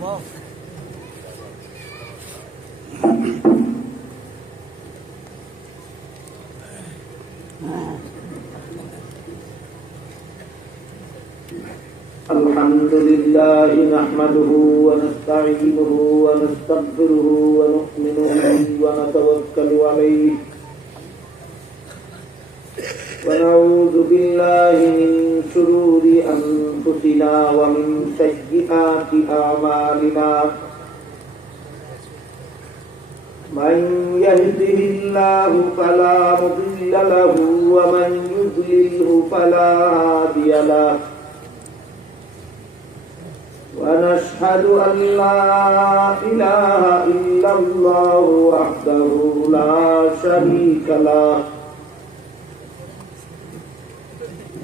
الحمد لله نحمده ونستعينه ونستغفره ونؤمن به ونتوكل عليه ونعوذ بالله من شرور أنفسنا ومن سيئات أعمالنا من يهده الله فلا مضل له ومن يضلله فلا هادي له ونشهد أن لا إله إلا الله وحده لا شريك له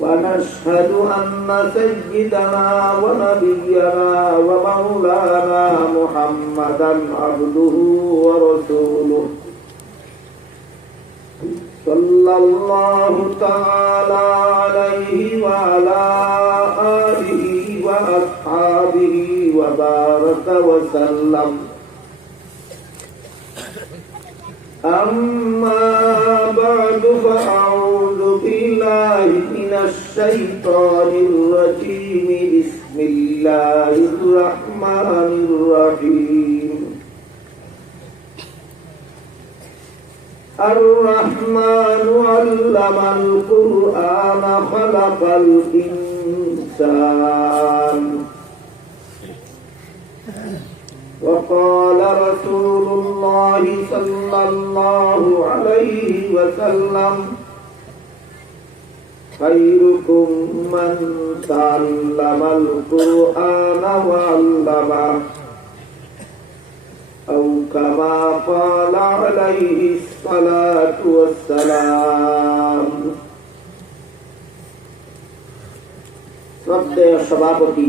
ونشهد أن سيدنا ونبينا ومولانا محمدا عبده ورسوله صلى الله تعالى عليه وعلى آله وأصحابه وبارك وسلم أما بعد فأعوذ بالله من الشيطان الرجيم بسم الله الرحمن الرحيم الرحمن علم القرآن خلق الإنسان وقال رسول الله صلى الله عليه وسلم خيركم من تعلم القرآن وعلمه أو كما قال عليه الصلاة والسلام শ্রদ্ধেয় সভাপতি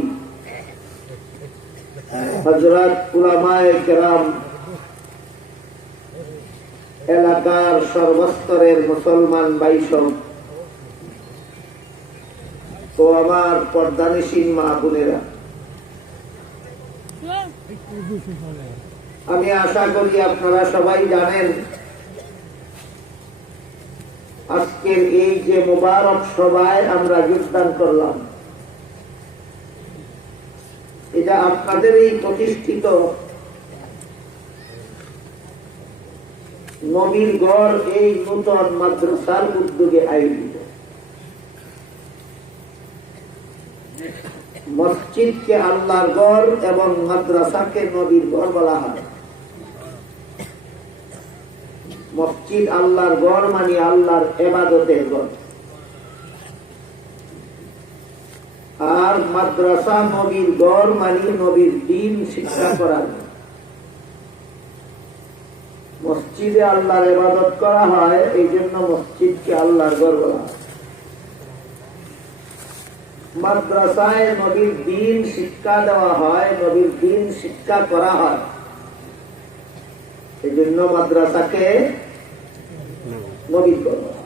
হযরত উলামায়ে কেরাম, এলাকার সর্বস্তরের মুসলমান ভাইসব ও আমার পর্দানিশীন মা বোনেরা, আমি আশা করি আপনারা সবাই জানেন আজকের এই যে মুবারক সভায় আমরা যোগদান করলাম, এটা আপনাদের এই প্রতিষ্ঠিত নবীর ঘর এই নূতন মাদ্রাসার উদ্যোগে আয়োজিত। মসজিদকে আল্লাহর ঘর এবং মাদ্রাসাকে নবীর ঘর বলা হয়। মসজিদ আল্লাহর ঘর মানে আল্লাহর ইবাদতের ঘর, আর মাদ্রাসা নবীর ঘর মানে নবীর দ্বীন শিক্ষা করার। মসজিদে আল্লাহর ইবাদত করা হয়, এই জন্য মসজিদকে আল্লাহর ঘর বলা হয়। মাদ্রাসায় নবীর দ্বীন শিক্ষা দেওয়া হয়, নবীর দ্বীন শিক্ষা করা হয়, এই জন্য মাদ্রাসাকে নবীর ঘর বলা হয়।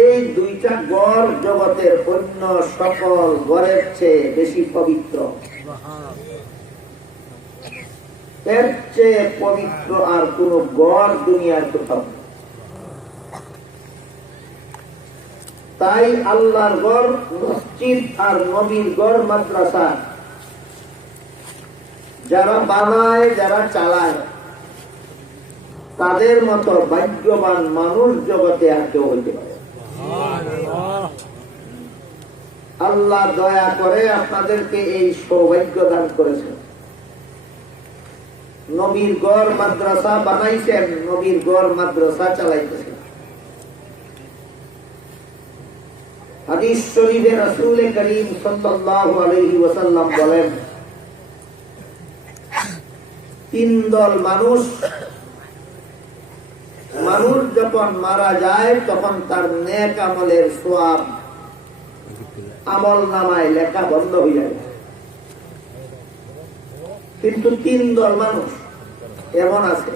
এই দুইটা গড় জগতের অন্য সকল গড়ের চেয়ে বেশি পবিত্র, এর চেয়ে পবিত্র আর কোন গড় দুনিয়ার কোথাও। তাই আল্লাহর গড় মসজিদ আর নবীর গড় মাদ্রাসা যারা বানায়, যারা চালায়, তাদের মতো ভাগ্যবান মানুষ জগতে আর কেউ হইতে পারে। আল্লাহ দয়া করে আপনাদেরকে এই সৌভাগ্য দান করেছেন। নবীর গড় মাদ্রাসা বানাইছেন, নবীর গড় মাদ্রাসা চালাইতেছেন। হাদিস শরীফে রাসূল করিম সাল্লাল্লাহু আলাইহি ওয়াসাল্লাম বলেন, তিন দল মানুষ যখন মারা যায় তখন তার নেক আমলের সওয়াব আমল নামায় লেখা বন্ধ হয়ে যায়। কিন্তু তিন দল মানুষ এমন আছে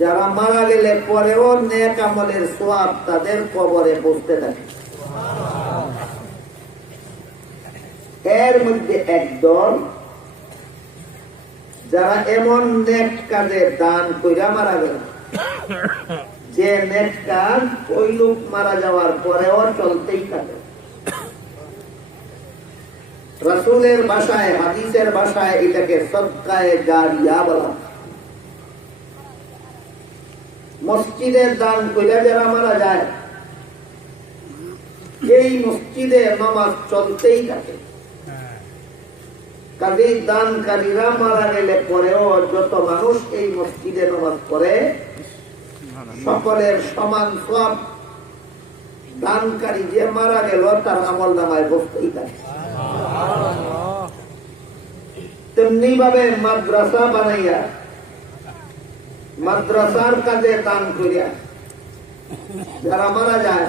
যারা মারা গেলে পরেও নেক আমলের সওয়াব তাদের কবরে পৌঁছতে থাকে। এর মধ্যে একদল যারা এমন নেক কাজে দান কইরা মারা গেল, যে নেক কাজ ওই লোক মারা যাওয়ার পরেও চলতেই থাকে। রাসূলের ভাষায়, হাদিসের ভাষায় এটাকে সদকায়ে জারিয়া বলা। মসজিদের দান কইরা যারা মারা যায়, এই মসজিদে নামাজ চলতেই থাকে। কাজেই দানকারীরা মারা গেলে পরেও যত মানুষ এই মসজিদে নামাজ পড়ে সকলের সমান সওয়াব দানকারী যে মারা গেল তার আমলনামায় বসতেই থাকে। তেমনি ভাবে মাদ্রাসা বানাইয়া মাদ্রাসার কাজে দান করিয়া যারা মারা যায়,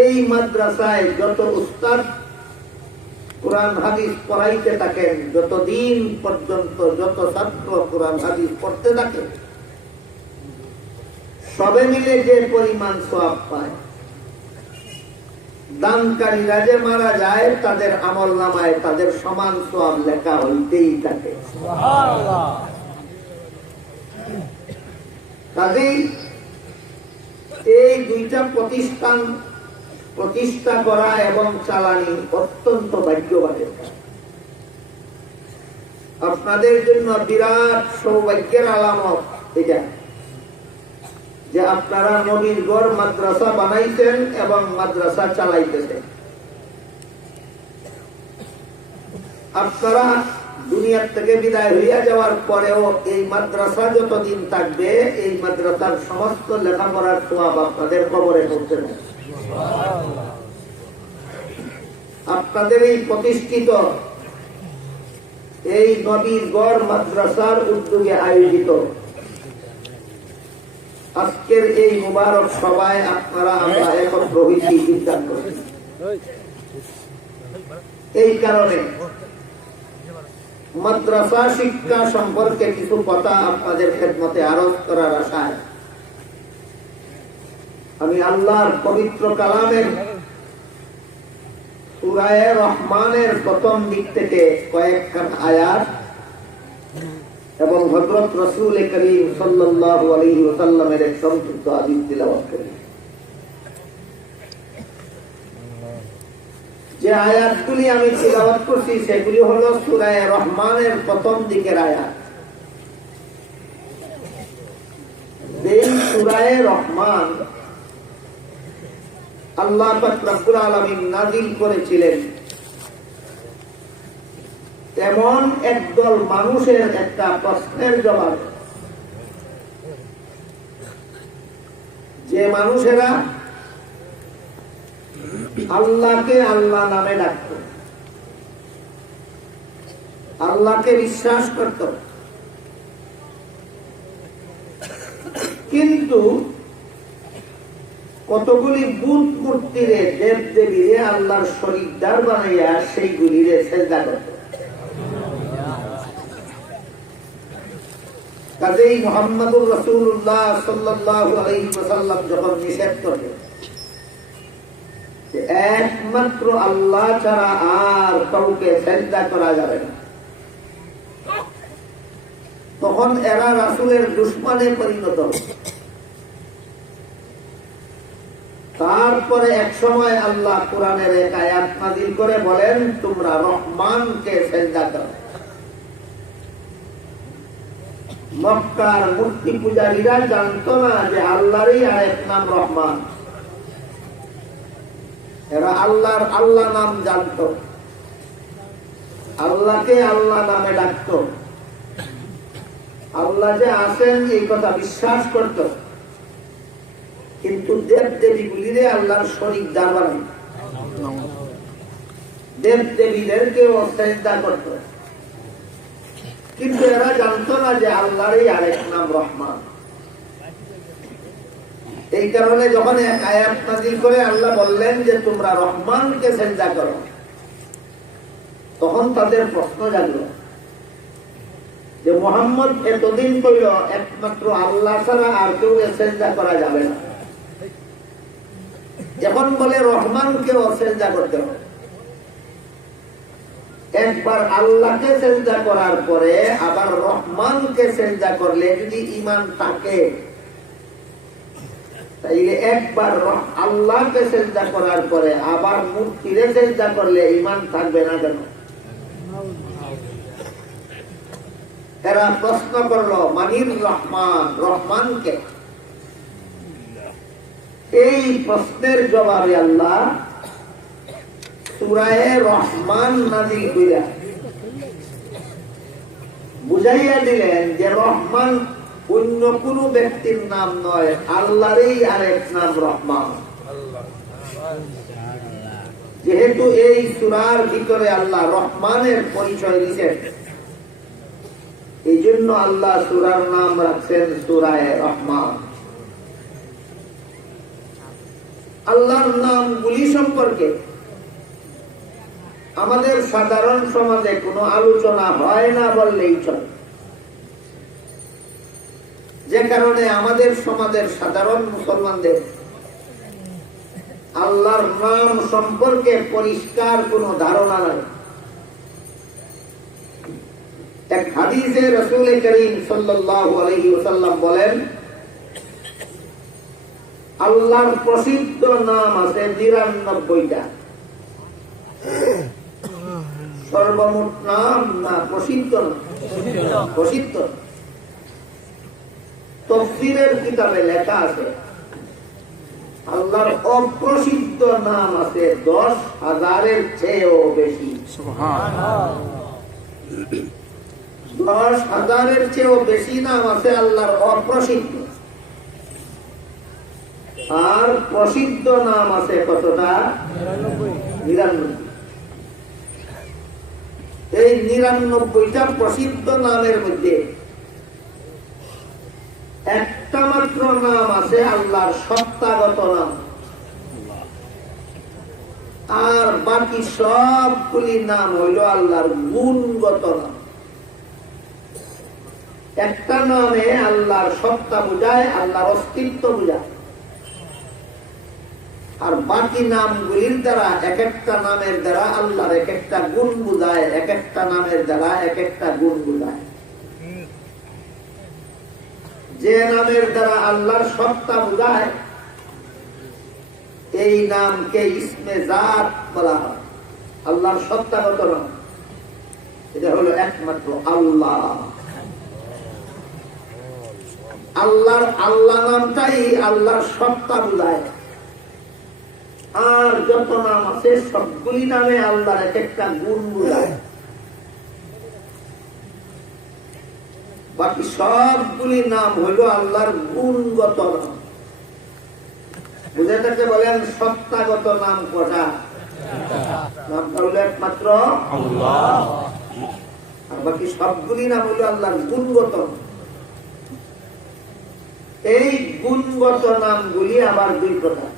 এই মাদ্রাসায় যত উস্তাদ কোরআন হাদিস পড়াইতে থাকেন, যতদিন পর্যন্ত যত ছাত্র কোরআন হাদিস পড়তে থাকে, সবে মিলে যে পরিমাণ সওয়াব পায়, দানকারীরা যে মারা যায় তাদের আমলনামায় তাদের সমান সওয়াব লেখা হইতেই থাকে। কাজেই এই দুইটা প্রতিষ্ঠান প্রতিষ্ঠা করা এবং চালানি অত্যন্ত ভাগ্যবানের কাজ। আপনাদের জন্য বিরাট সৌভাগ্যের আলামত এটা যে আপনারা নবীর ঘর মাদ্রাসা বানাইছেন এবং মাদ্রাসা চালাইতেছেন। আপনারা দুনিয়ার থেকে বিদায় হইয়া যাওয়ার পরেও এই মাদ্রাসা যতদিন থাকবে, এই মাদ্রাসার সমস্ত লেখাপড়ার সওয়াব আপনাদের কবরে পৌঁছে যাবে। আপনাদের এই প্রতিষ্ঠিত এই নবীর গড় মাদ্রাসার উদ্যোগে আয়োজিত আজকের এই মুবারক সভায় আপনারা আমরা একত্র হইতে সিদ্ধান্ত করেছি। এই কারণে মাদ্রাসা শিক্ষা সম্পর্কে কিছু কথা আপনাদের খেদমতে আরজ করার আশায় আমি আল্লাহর পবিত্র কালামের সূরা রহমানের প্রথম দিক থেকে কয়েকখান আয়াত এবং হযরত রাসূল করিম সাল্লাল্লাহু আলাইহি ওয়াসাল্লামের এক সংক্ষিপ্ত হাদিস তিলাওয়াত করি। যে আয়াতগুলি আমি তিলাওয়াত করছি সেগুলি হলো সূরা রহমানের প্রথম দিকের আয়াত। এই সূরা রহমান আল্লাহ পাক রব্বুল আলামিন নাযিল করেছিলেন এমন একদল মানুষের একটা প্রশ্নের জবাব, যে মানুষেরা আল্লাহকে আল্লাহ নামে ডাকত, আল্লাহকে বিশ্বাস করত, কিন্তু কতগুলি বুত মূর্তিরে দেব দেবীরে আল্লাহর শরীকদার বানাইয়া সেইগুলিরে সেজদা করত। কাজেই মুহাম্মদুর রাসূলুল্লাহ সাল্লাল্লাহু আলাইহি ওয়াসাল্লাম যখন নিষেধ করলেন যে একমাত্র আল্লাহ ছাড়া আর কাউকে সেজদা করা যাবে না, তখন এরা রাসূলের দুশমনে পরিণত হল। তারপরে এক সময় আল্লাহ কোরআনের এক আয়াত নাযিল করে বলেন, তোমরা রহমানকে সেজদা করো। মক্কার মূর্তি পূজারীরা জানতো না যে আল্লাহরই আরেক নাম রহমান। এরা আল্লাহর আল্লাহ নাম জানতো, আল্লাহকে আল্লাহ নামে ডাকতো, আল্লাহ যে আছেন এই কথা বিশ্বাস করত, কিন্তু দেব দেবীগুলিরে আল্লাহর শরীকদার বানাই, দেব দেবীদেরকেও সেজদা করত। কিন্তু এরা জানতো না যে আল্লাহরই আরেক নাম রহমান। এই কারণে যখন এক আয়াত নাযিল করে আল্লাহ বললেন যে তোমরা রহমানকে সেজদা করো, তখন তাদের প্রশ্ন জাগলো যে মুহাম্মদ এতদিন কইল একমাত্র আল্লাহ ছাড়া আর কেউ সেজদা করা যাবে না, এখন বলে রহমানকেও সেজদা করতে হবে। একবার আল্লাহকে সেজদা করার পরে আবার রহমানকে সেজদা করলে যদি ঈমান থাকে, তাইলে একবার আল্লাহকে সেজদা করার পরে আবার মূর্তিরে সেজদা করলে ঈমান থাকবে না কেন? এরা প্রশ্ন করলো মানির রহমান, রহমানকে। এই প্রশ্নের জবাবে আল্লাহ সূরা রহমান নাযিল কইরা বুঝাইয়া দিলেন যে রহমান অন্য কোন ব্যক্তির নাম নয়, আল্লাহরই আরেক নাম রহমান। যেহেতু এই সূরার ভিতরে আল্লাহ রহমানের পরিচয় দিয়েছেন, এই জন্য আল্লাহ সূরার নাম রাখছেন সূরা রহমান। আল্লাহর নামগুলি সম্পর্কে আমাদের সাধারণ সমাজে কোনো আলোচনা হয় না বললেই চলে, যে কারণে আমাদের সমাজের সাধারণ মুসলমানদের আল্লাহর নাম সম্পর্কে পরিষ্কার কোনো ধারণা নাই। এক হাদিসে রাসূল করিম সাল্লাল্লাহু আলাইহি ওয়াসাল্লাম বলেন, আল্লাহর প্রসিদ্ধ নাম আছে ৯৯টা। সর্বমোট নাম না প্রসিদ্ধ? প্রসিদ্ধ। তাফসীরের কিতাবে লেখা আছে আল্লাহর অপ্রসিদ্ধ নাম আছে ১০,০০০-এর চেয়েও বেশি। সুবহানাল্লাহ। ১০,০০০-এর চেয়েও বেশি নাম আছে আল্লাহর অপ্রসিদ্ধ। আর প্রসিদ্ধ নাম আছে কতটা? ৯৯। এই ৯৯টা প্রসিদ্ধ নামের মধ্যে একটা মাত্র নাম আছে আল্লাহর সত্তাগত নাম, আর বাকি সবগুলি নাম হইল আল্লাহর গুণগত নাম। একটা নামে আল্লাহর সত্তা বুঝায়, আল্লাহর অস্তিত্ব বুঝায়, আর বাকি নামগুলির দ্বারা এক একটা নামের দ্বারা আল্লাহর এক একটা গুণ বুঝায়, এক একটা নামের দ্বারা এক একটা গুণ বুঝায়। যে নামের দ্বারা আল্লাহর সত্তা বুঝায় এই নামকে ইসমে জাত বলা হয়, আল্লাহর সত্তাগত নাম। এটা হলো একমাত্র আল্লাহ। আল্লাহর আল্লাহ নামটাই আল্লাহর সত্তা বুঝায়, আর যত নাম আছে সবগুলি নামে আল্লাহর এক একটা গুণ বুঝায়। বাকি সবগুলি নাম হইল আল্লাহর গুণগত নাম। বুঝে থাকতে বলেন সত্তাগত নাম কটা? নামটা হলো একমাত্র আল্লাহ, আর বাকি সবগুলি নাম হইল আল্লাহর গুণগত। এই গুণগত নামগুলি আবার দুই প্রকার।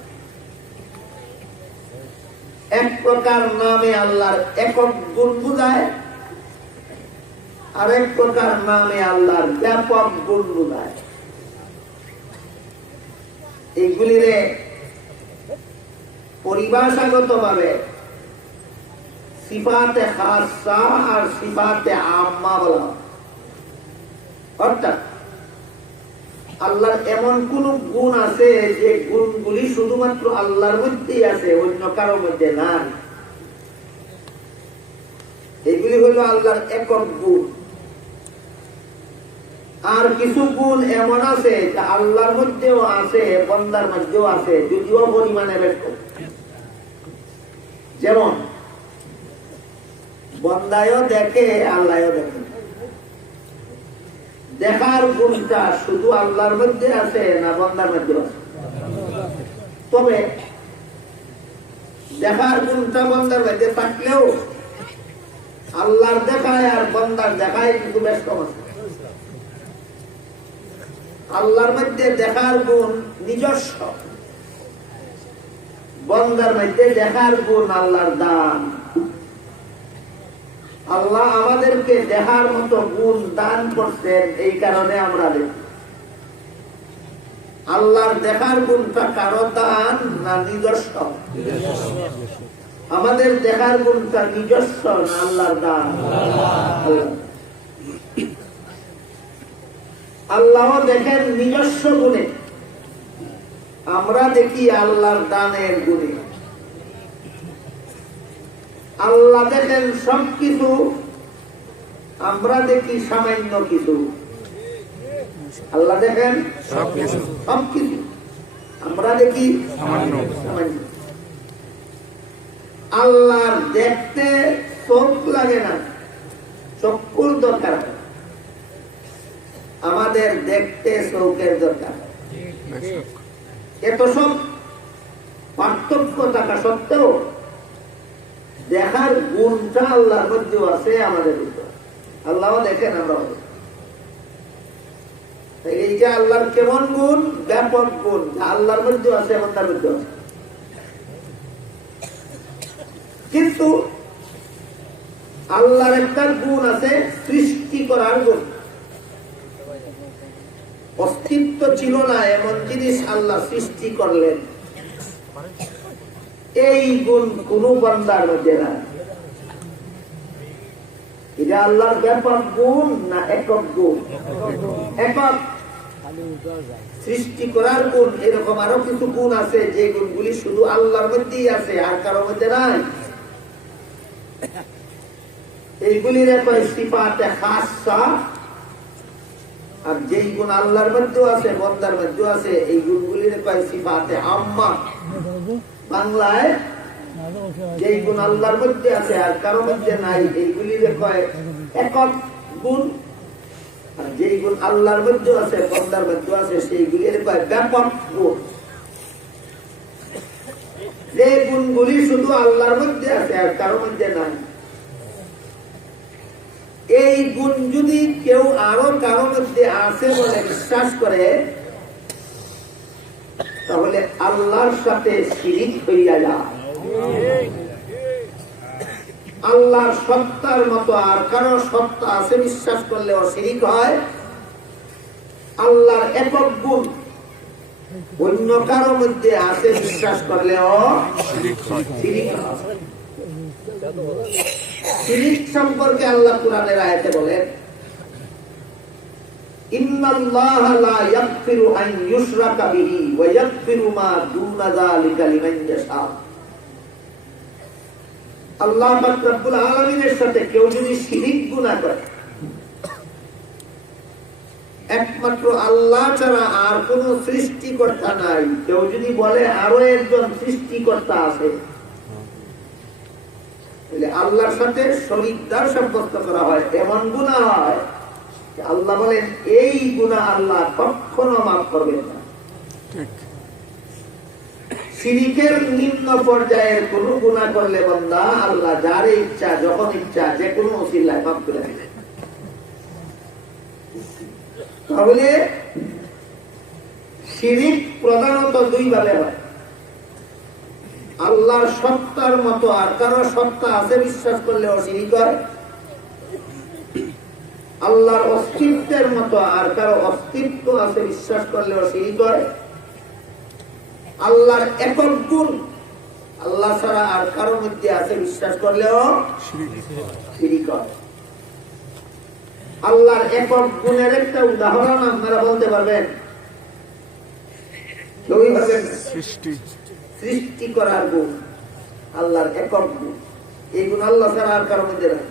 এক প্রকার নামে আল্লাহর একক গুণ বুঝায়, আরেক প্রকার নামে আল্লাহর ব্যাপক গুণ বুঝায়। এইগুলিরে পরিভাষাগত ভাবে সিফাতে খাসা আর সিফাতে আম্মা বলা। অর্থাৎ আল্লাহর এমন কোন গুণ আছে যে গুণগুলি শুধুমাত্র আল্লাহর মধ্যেই আছে, অন্য কারোর মধ্যে নাই। এগুলি হইল আল্লাহর একক গুণ। আর কিছু গুণ এমন আছে যা আল্লাহর মধ্যেও আছে, বান্দার মধ্যেও আছে, যদিও পরিমাণে ব্যস্ত। যেমন বান্দায়ও দেখে, আল্লাহও দেখে। দেখার গুণটা শুধু আল্লাহর মধ্যে আছে না বান্দার মধ্যে আছে? তবে দেখার গুণটা বান্দার মধ্যে থাকলেও আল্লাহর দেখায় আর বান্দার দেখায় কিন্তু বেশ কম আছে। আল্লাহর মধ্যে দেখার গুণ নিজস্ব, বান্দার মধ্যে দেখার গুণ আল্লাহর দান। আল্লাহ আমাদেরকে দেখার মতো গুণ দান করছেন, এই কারণে আমরা দেখি। আল্লাহর দেখার গুণটা কারো দান না নিজস্ব? আমাদের দেখার গুণটা নিজস্ব না আল্লাহর দান? আল্লাহ দেখেন নিজস্ব গুণে, আমরা দেখি আল্লাহর দানের গুণে। আল্লাহ দেখেন সবকিছু, আমরা দেখি সামান্য কিছু। আল্লাহ দেখেন সবকিছু, আমরা দেখি সামান্য। আল্লাহর দেখতে চোখ লাগে না, চক্ষুর দরকার। আমাদের দেখতে চোখের দরকার। এত সব পার্থক্য থাকা সত্ত্বেও দেখার গুণটা আল্লাহর মধ্যেও আছে, আমাদের ভিতরে। আল্লাহ দেখেন, আমরা এই যে আল্লাহর কেমন গুণ, ব্যাপক গুণ, আল্লাহর মধ্যেও আছে, আমাদের মধ্যেও আছে। কিন্তু আল্লাহর একটা গুণ আছে, সৃষ্টি করার গুণ। অস্তিত্ব ছিল না এমন জিনিস আল্লাহ সৃষ্টি করলেন, এই গুণ কোন বান্দার মধ্যে না। এটা আল্লাহর ব্যাপক গুণ না একক গুণ? একক। সৃষ্টি করার গুণ, এরকম আরো কিছু গুণ আছে যে গুণগুলি শুধু আল্লাহর মধ্যেই আছে, আর কারোর মধ্যে নাই। এইগুলির সিফাতে খাসা, আর যেই গুণ আল্লাহর মধ্যেও আছে, বন্দার মধ্যেও আছে, এই গুণগুলির সিফাতে আম্মা। বাংলায় যেই গুণ আল্লাহর মধ্যে আছে আর কারোর মধ্যে নাই, এইগুলির একক গুণ। আর যেই গুণ আল্লাহর মধ্যে আছে, বন্দার মধ্যে আছে, সেইগুলির ব্যাপক গুণ। যে গুণগুলি শুধু আল্লাহর মধ্যে আছে আর কারোর মধ্যে নাই, এই গুণ যদি কেউ আরো কারোর মধ্যে আছে বলে বিশ্বাস করে, তাহলে আল্লাহর সাথে শিরিক হইয়া যায়। আল্লাহর সত্তার মতো আর কারো সত্তা আছে বিশ্বাস করলেও শিরিক হয়। আল্লাহর একক গুণ অন্য কারো মধ্যে আছে বিশ্বাস করলেও শিরিক হয়। শিরিক সম্পর্কে আল্লাহ কুরআনের আয়াতে বলেন, ইন্নাল্লাহা লা ইয়াগফিরু আন ইউশরাকা বিহি ওয়া ইয়াগফিরু মা দুনা যালিকা লিমান ইয়াশা। আল্লাহ পাক রব্বুল আলামিনের সাথে কেউ যদি শিরিক গুনাহ করে, একমাত্র আল্লাহ ছাড়া আর কোন সৃষ্টিকর্তা নাই, কেউ যদি বলে আরো একজন সৃষ্টিকর্তা আছে, আল্লাহর সাথে শরীকদার সাব্যস্ত করা হয়, এমন গুনাহ হয়। আল্লাহ বলেন এই গুনাহ আল্লাহ কখনো মাফ করবেন না। শিরিকের নিম্ন পর্যায়ের কোন গুনাহ করলে বান্দা আল্লাহ যার ইচ্ছা, যখন ইচ্ছা, যে কোনো ওসিলায় মাফ করে দেন। তাহলে শিরিক প্রধানত দুই ভাবে হয়। আল্লাহর সত্তার মতো আর কারো সত্তা আছে বিশ্বাস করলে শিরিক হয়। আল্লাহর অস্তিত্বের মতো আর কারো অস্তিত্ব আছে বিশ্বাস করলে শিরিক হয়। আল্লাহর একক গুণ আল্লাহ ছাড়া আর কারো মধ্যে আছে বিশ্বাস করলেও শিরিক হয়। আল্লাহর একক গুণের একটা উদাহরণ আপনারা বলতে পারবেন? সৃষ্টি করার গুণ আল্লাহর একক গুণ, এই গুণ আল্লাহ ছাড়া আর কারো মধ্যে নাই।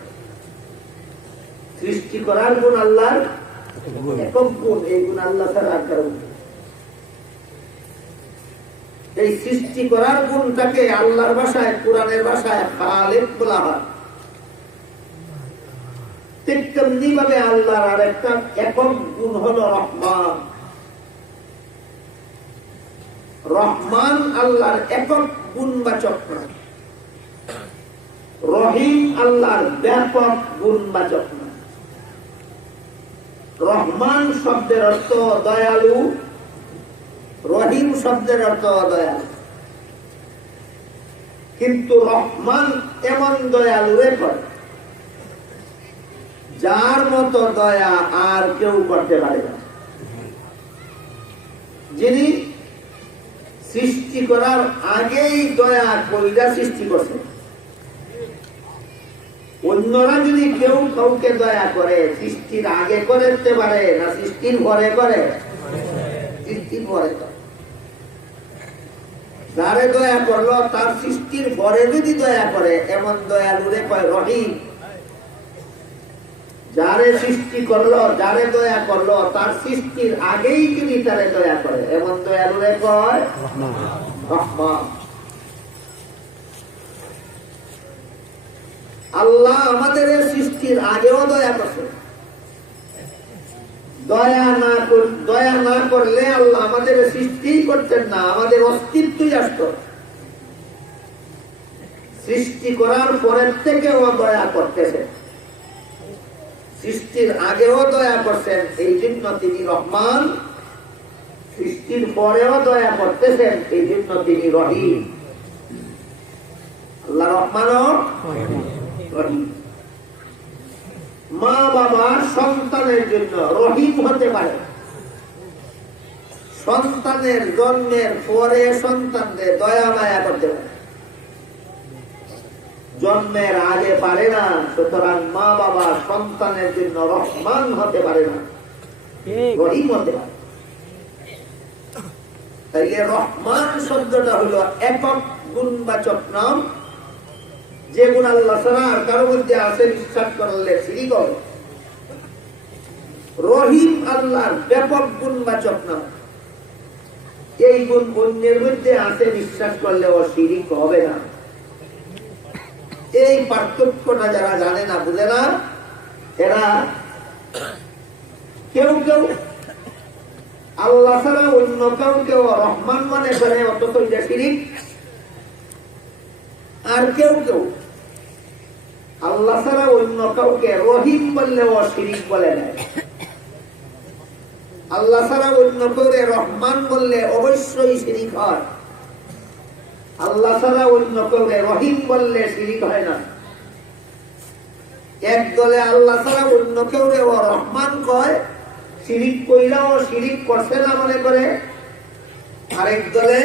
সৃষ্টি করার গুণ আল্লাহর একক গুণ, এই গুণ আল্লাহ ছাড়া আর কারো মধ্যে। এই সৃষ্টি করার গুণটাকে আল্লাহর ভাষায়, কোরআনের ভাষায় খালিক বলা হয়। ঠিক তেমনি ভাবে আল্লাহর আর একটা একক গুণ হলো রহমান। রহমান আল্লাহর একক গুণবাচক না, রহিম আল্লাহর ব্যাপক গুণবাচক না। রহমান শব্দের অর্থ দয়ালু, রহিম শব্দের অর্থ দয়ালু। কিন্তু রহমান এমন দয়ালু রে করে যার মতো দয়া আর কেউ করতে পারে না। যিনি সৃষ্টি করার আগেই দয়া কইরা সৃষ্টি করছে, অন্যরা যদি কেউ কাউকে দয়া করে সৃষ্টির আগে করতে পারে না সৃষ্টির পরে করে? সৃষ্টির পরে করে। যারে দয়া করলো তার সৃষ্টির পরে যদি দয়া করে এমন দয়ালুরে কয় রহিম। যারে সৃষ্টি করলো যারে দয়া করলো তার সৃষ্টির আগেই যদি তারে দয়া করে এমন দয়ালুরে কয় রহমান। আল্লাহ আমাদের সৃষ্টির আগেও দয়া করছে। দয়া না করলে আল্লাহ আমাদের সৃষ্টি করতেন না, আমাদের অস্তিত্বই আসত। সৃষ্টি করার পরের থেকেও দয়া করতেছেন, সৃষ্টির আগেও দয়া করছেন, এই জন্য তিনি রহমান। সৃষ্টির পরেও দয়া করতেছেন, এই জন্য তিনি রহিম। আল্লাহ রহমানও রহিম। মা বাবা সন্তানের জন্য রহিম হতে পারে, সন্তানের জন্মের পরে সন্তানদের দয়া মায়া করতে পারে, জন্মের আগে পারে না। সুতরাং মা বাবা সন্তানের জন্য রহমান হতে পারে না, রহিম হতে পারে। তাইলে রহমান শব্দটা হলো একক গুণবাচক নাম, যে গুণ আল্লাহ ছাড়া আর কারো মধ্যে আছে বিশ্বাস করলে শিরিক হবে। রহিম আল্লাহর ব্যাপক গুণবাচক নাম, এই গুণ অন্যের মধ্যে আছে বিশ্বাস করলেও শিরিক হবে না। এই পার্থক্যটা যারা জানে না, বুঝে না, এরা কেউ কেউ আল্লাহ ছাড়া অন্য কেউ রহমান মনে করে, অথচ এটা শিরিক। আর কেউ কেউ আল্লাহ ছাড়া অন্য কাউকে রহিম বললেও শিরিক বলে নেয়। আল্লাহ ছাড়া অন্য কাউকে রহমান বললে অবশ্যই শিরিক হয়, আল্লাহ ছাড়া অন্য কাউকে রহিম বললে শিরিক হয় না। এক দলে আল্লাহ ছাড়া অন্য কেউরে ও রহমান কয়, শিরিক কইরাও শিরিক করছে না মনে করে। আরেক দলে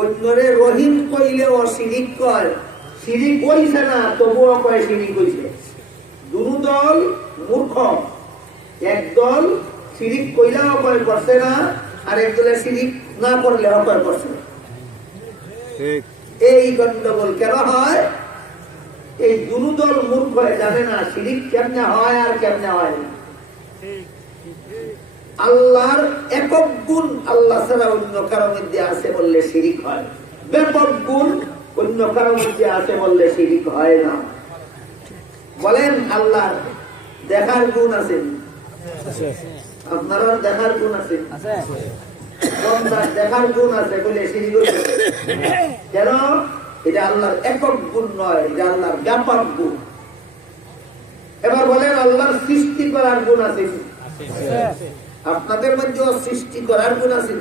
অন্যরে রহিম কইলে ও শিরিক কয়, শিরিক কইছে না তবুও কয় শিরিক কইছে। দুটো দল মূর্খ, এক দল শিরিক কইলাও কয় করছে না, আর এক দলে শিরিক না করলেও কয় করছে। এই গন্ডগোল কেন হয়? এই দুটো দল মূর্খ হয়ে জানে না শিরিক কেমনে হয় আর কেমনে হয় না। আল্লাহর একক গুণ আল্লাহ ছাড়া অন্য কারো মধ্যে আছে বললে শিরিক হয়, ব্যাপক গুণ অন্য কারো মধ্যে আছে বললে শিরিক হয় না। বলেন আল্লাহর দেখার গুণ আছে, আপনার দেখার গুণ আছে, দেখার গুণ আছে বলে শিরিক হইছে কেন? এটা আল্লাহর একক গুণ নয়, এটা আল্লাহর ব্যাপক গুণ। এবার বলেন আল্লাহর সৃষ্টি করার গুণ আছে, আপনাদের মধ্যে সৃষ্টি করার গুণ আছে?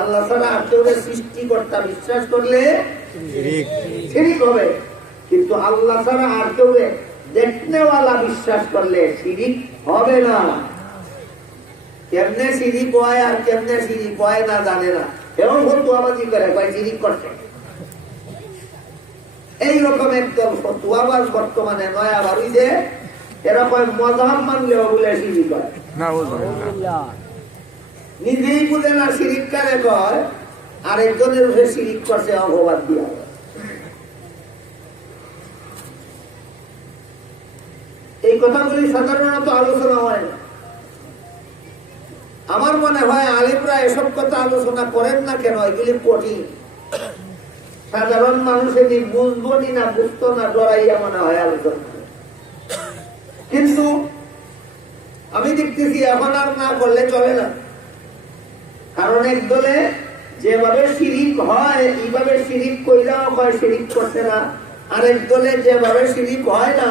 আল্লাহ ছাড়া আপনাদের সৃষ্টিকর্তা বিশ্বাস করলে শিরিক হবে, কিন্তু আল্লাহ ছাড়া আর কেউ দেখনেওয়ালা বিশ্বাস করলে শিরিক হবে না। কেমনে শিরিক হয় আর কেমনে শিরিক হয় না জানে না, এমন ফতুয়াবাজি করে কয় শিরিক করছে। এইরকম একদল ফতুয়াবাজ বর্তমানে নয়া বাড়িতে, এরা কয় মজাব মানলেও বলে শিরিক হয়। নিজেই বুঝে না শিরিক কারে কয়, আরেকজনের উপরে শিরিক করছে অপবাদ দিয়া। এই কথাগুলি সাধারণত আলোচনা হয় না। আমার মনে হয় আলেমরা এসব কথা আলোচনা করেন না কেন, এগুলি কঠিন। সাধারণ মানুষের বুঝবো না, বুঝতো না, ডরাইয়া মনে হয় আলোচনা। কিন্তু আমি দেখতেছি এখন আর না করলে চলে না, কারণ এক দলে যেভাবে শিরিক হয় এইভাবে শিরিক কইরাও কয় শিরিক করছে না, আরেক দলে যেভাবে শিরিক হয় না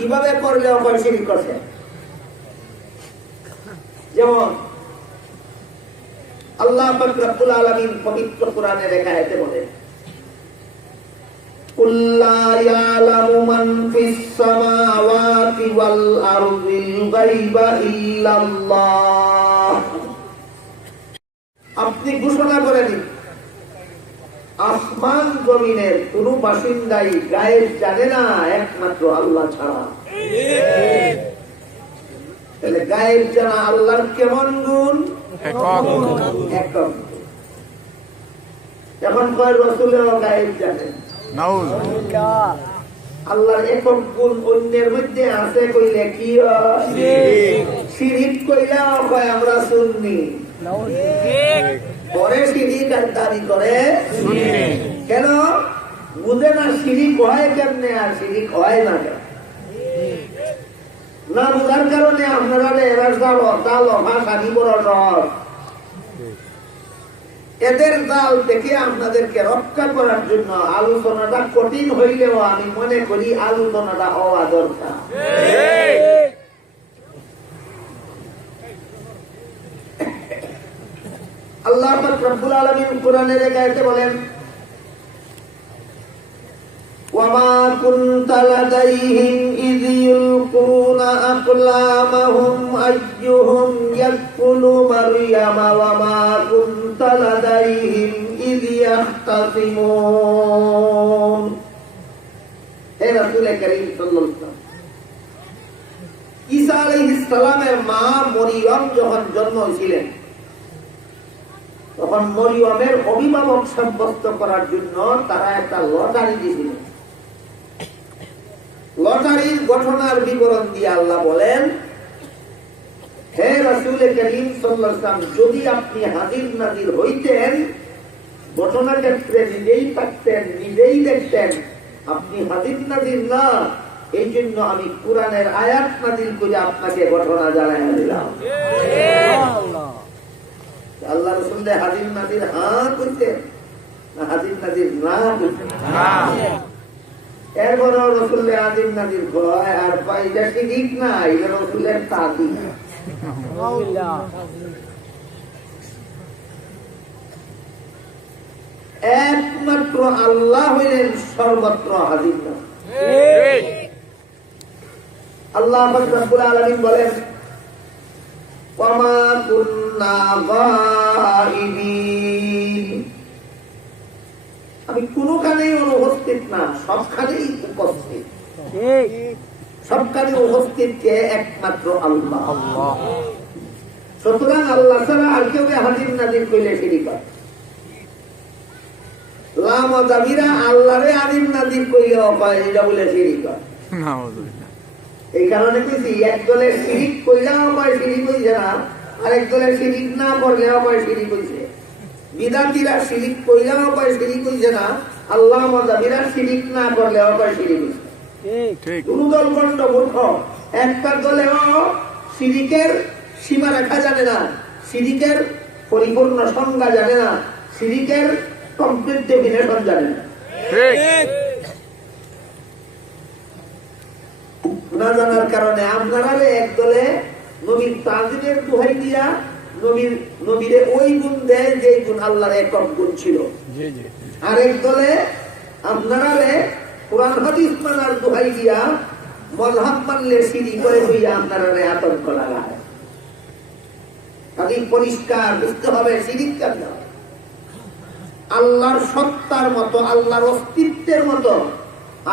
এইভাবে করলেও কয় শিরিক করছে। যেমন আল্লাহ পাক রব্বুল আলামিন পবিত্র কোরআনে লেখা আছে বলে, কুল লা ইয়ালামু মান ফিস সামাওয়াতি ওয়াল আরদিল গায়বা ইল্লাল্লাহ। আপনি ঘোষণা করে দিন আসমান জমিনের কোন বাসিন্দাই গায়েব জানে না একমাত্র আল্লাহ ছাড়া। তাহলে গায়েব জানা আল্লাহর কেমন গুণ? একক। এখন কয় রসুলেও গায়েব জানেন, আল্লাহর একক গুণ অন্যের মধ্যে আছে কইলে কি শিরিক কইলেও কয় আমরা সুন্নি, পরে শিরিক আর দাবি করে কেন? বুঝে না শিরিক হয় কেমনে আর শিরিক হয় না কেন? না বুঝার কারণে আপনারা এবার জাল ভাষা বড় সহজ। এদের জাল থেকে আপনাদেরকে রক্ষা করার জন্য আলোচনাটা কঠিন হইলেও আমি মনে করি আলোচনাটা হওয়া দরকার। আল্লাহ পাক রব্বুল আলামিন কোরআনের এক আয়াতে বলেন, ওয়ামা কুনতা লাদাইহিম ইয ইউলকুনা আকলামাহুম আইয়ুহুম ইয়াকফুলু মারইয়ামা ওয়ামা কুনতা লাদাইহিম ইয ইয়াখতাসিমুন। হে রাসূল কারীম সাল্লাল্লাহু আলাইহি ওয়াসাল্লাম, ঈসা আলাইহিস সালামের মা মরিয়ম যখন জন্ম হয়েছিলেন তখন মরিয়মের অভিভাবক সাব্যস্ত করার জন্য তারা একটা লটারি দিয়েছিল। লটারির ঘটনার বিবরণ দিয়ে আল্লাহ বলেন, হে রাসূল কারীম সাল্লাল্লাহু আলাইহি ওয়াসাল্লাম, যদি আপনি হাজির নাজির হইতেন, ঘটনা ক্ষেত্রে নিজেই থাকতেন, নিজেই দেখতেন, আপনি হাজির নাজির না, এই জন্য আমি কোরআনের আয়াত নাজিল করে আপনাকে ঘটনা জানাই দিলাম। আল্লাহ রসুলের হাজির নাজির হ্যাঁ করতেন না হাজির নাজির না করতেন? এরপরও রসুলের হাজির নাজির ভয় আর এটা ঠিক না, এটা রসুলের তাদি। একমাত্র আল্লাহ হইলেন সর্বত্র হাজির না। আল্লাহ রাব্বুল আলামিন বলেন, ওয়ামা কুন্না গায়িবিন, আমি কোনখানেই অনুপস্থিত না, সবখানেই উপস্থিত। সবখানে উপস্থিত কে? একমাত্র আল্লাহ। সুতরাং আল্লাহ ছাড়া আর কেউ হাজির নাজির কইলে শিরিক হয়। লামাযাবিরা আল্লাহরে হাজির নাজির কইলেও হয়, এটা বলে শিরিক হয়। এই কারণে কইছি, এক দলের শিরিক কইলেও হয় শিরিক হইছে না, আরেক দলের শিরিক না করলেও হয় শিরিক হইছে। বিদাতীরা শিরিক কইলেও হয় শিরিক হইছে না, আল্লাহ মাযাবিরা শিরিক না করলেও হয় শিরিক হইছে। কোন দল গণ্ড মূর্খ, একটা দলেও শিরিকের সীমা রেখা জানে না, শিরিকের পরিপূর্ণ সংজ্ঞা জানে না, শিরিকের কমপ্লিট ডেফিনেশন জানে না। না জানার কারণে আপনারা এক দলে নবীর তাজিমের দোহাই দিয়া নবীরে ওই গুণ দেয় যে গুণ আল্লাহর একক গুণ ছিল। আরেক দলে আপনারা কোরআন হাদিস মানার দোহাই দিয়া মযহাব মানলে শিরিক করে হইয়া আপনারা আতঙ্ক লাগায়। তাই পরিষ্কার বুঝতে হবে শিরিক কেন? আল্লাহর সত্তার মতো, আল্লাহর অস্তিত্বের মতো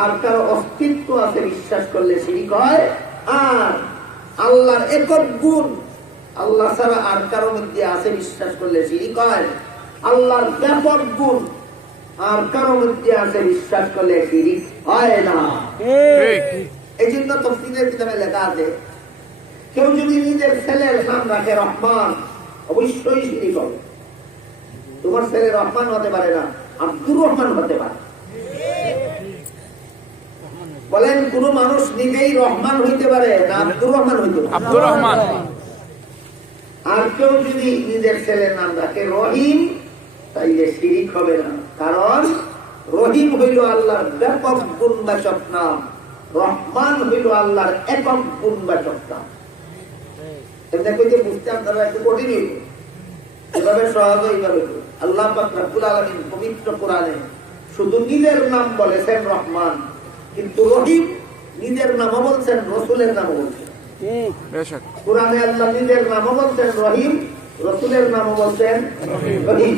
আর কারো অস্তিত্ব আছে বিশ্বাস করলে শিরিক হয়। আর আল্লাহর একক গুণ আল্লাহ ছাড়া আর কারো মধ্যে আছে বিশ্বাস করলে শিরিক হয়। আল্লাহর ব্যাপক গুণ আর কারো মধ্যে আছে বিশ্বাস করলে শিরিক হয় না। এই জন্য তাফসীরের কিতাবে লেখা আছে, কেউ যদি নিজের ছেলের নাম রাখে রহমান, অবশ্যই শিরিক হবে। তোমার ছেলে রহমান হতে পারে না, আব্দুর রহমান হতে পারে। বলেন, কোন মানুষ নিজেই রহমান হইতে পারে না আব্দুর রহমান হইতে পারে? আব্দুর রহমান। আর কেউ যদি নিজের ছেলের নাম রাখে রহিম, তাইলে শিরিক হবে না, কারণ রহিম হইল আল্লাহর ব্যাপক গুণবাচক নাম, রহমান হইল আল্লাহর একক গুণবাচক নাম। বুঝতে আপনারা একটু কঠিন হইল, এভাবে সহজ এইভাবে আল্লাহ পাক রব্বুল আলামিন পবিত্র কোরআনে শুধু নিজের নাম বলেছেন রহমান, কিন্তু রহিম নিজের নামও বলছেন, রসুলের নামও বলছেন। কোরআনে আল্লাহ নিজের নামও বলছেন রহিম, রসুলের নামও বলছেন রহিম।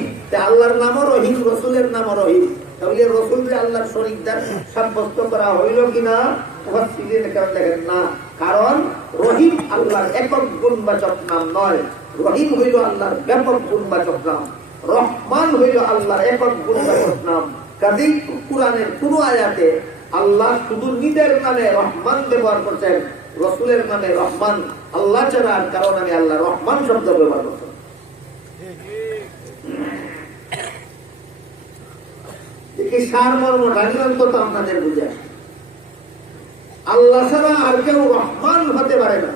আল্লাহর নামও রহিম, রসুলের নামও রহিম। তাহলে রসুলকে আল্লাহর শরীকদার সাব্যস্ত করা হইল কিনা? দেখেন না, কারণ রহিম আল্লাহর একক গুণবাচক নাম নয়, রহিম হইল আল্লাহর ব্যাপক গুণবাচক নাম, রহমান হইল আল্লাহর একক গুণবাচক নাম। কাজেই কুরআনের কোন আয়াতে আল্লাহ শুধু নিজের নামে রহমান ব্যবহার করছেন, রসুলের নামে রহমান, আল্লাহ ছাড়া আর কারো নামে আল্লাহ রহমান শব্দ ব্যবহার করছেন। দেখি সারমর্মটা অন্তত আপনাদের বুঝে আসে। আল্লাহ ছাড়া আর কেউ রহমান হতে পারে না,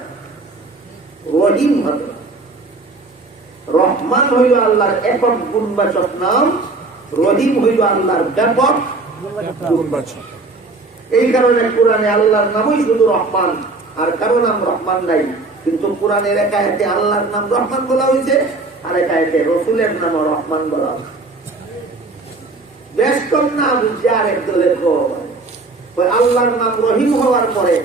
রহিম হতে পারে। রহমান হইল আল্লাহর একক গুণবাচক নাম, রহিম হইল আল্লাহর ব্যাপক গুণবাচক। এই কারণে কোরআনে আল্লাহর নামই শুধু রহমান, আর কারো নাম রহমান নাই। কিন্তু কোরআনের এক আয়াতে আল্লাহর নাম রহমান বলা হয়েছে, আর এক আয়াতে রসুলের নাম রহমান বলা হয়েছে। বেশ কম না বুঝছে আর একদলের আল্লাহর নাম রহিম হওয়ার পরে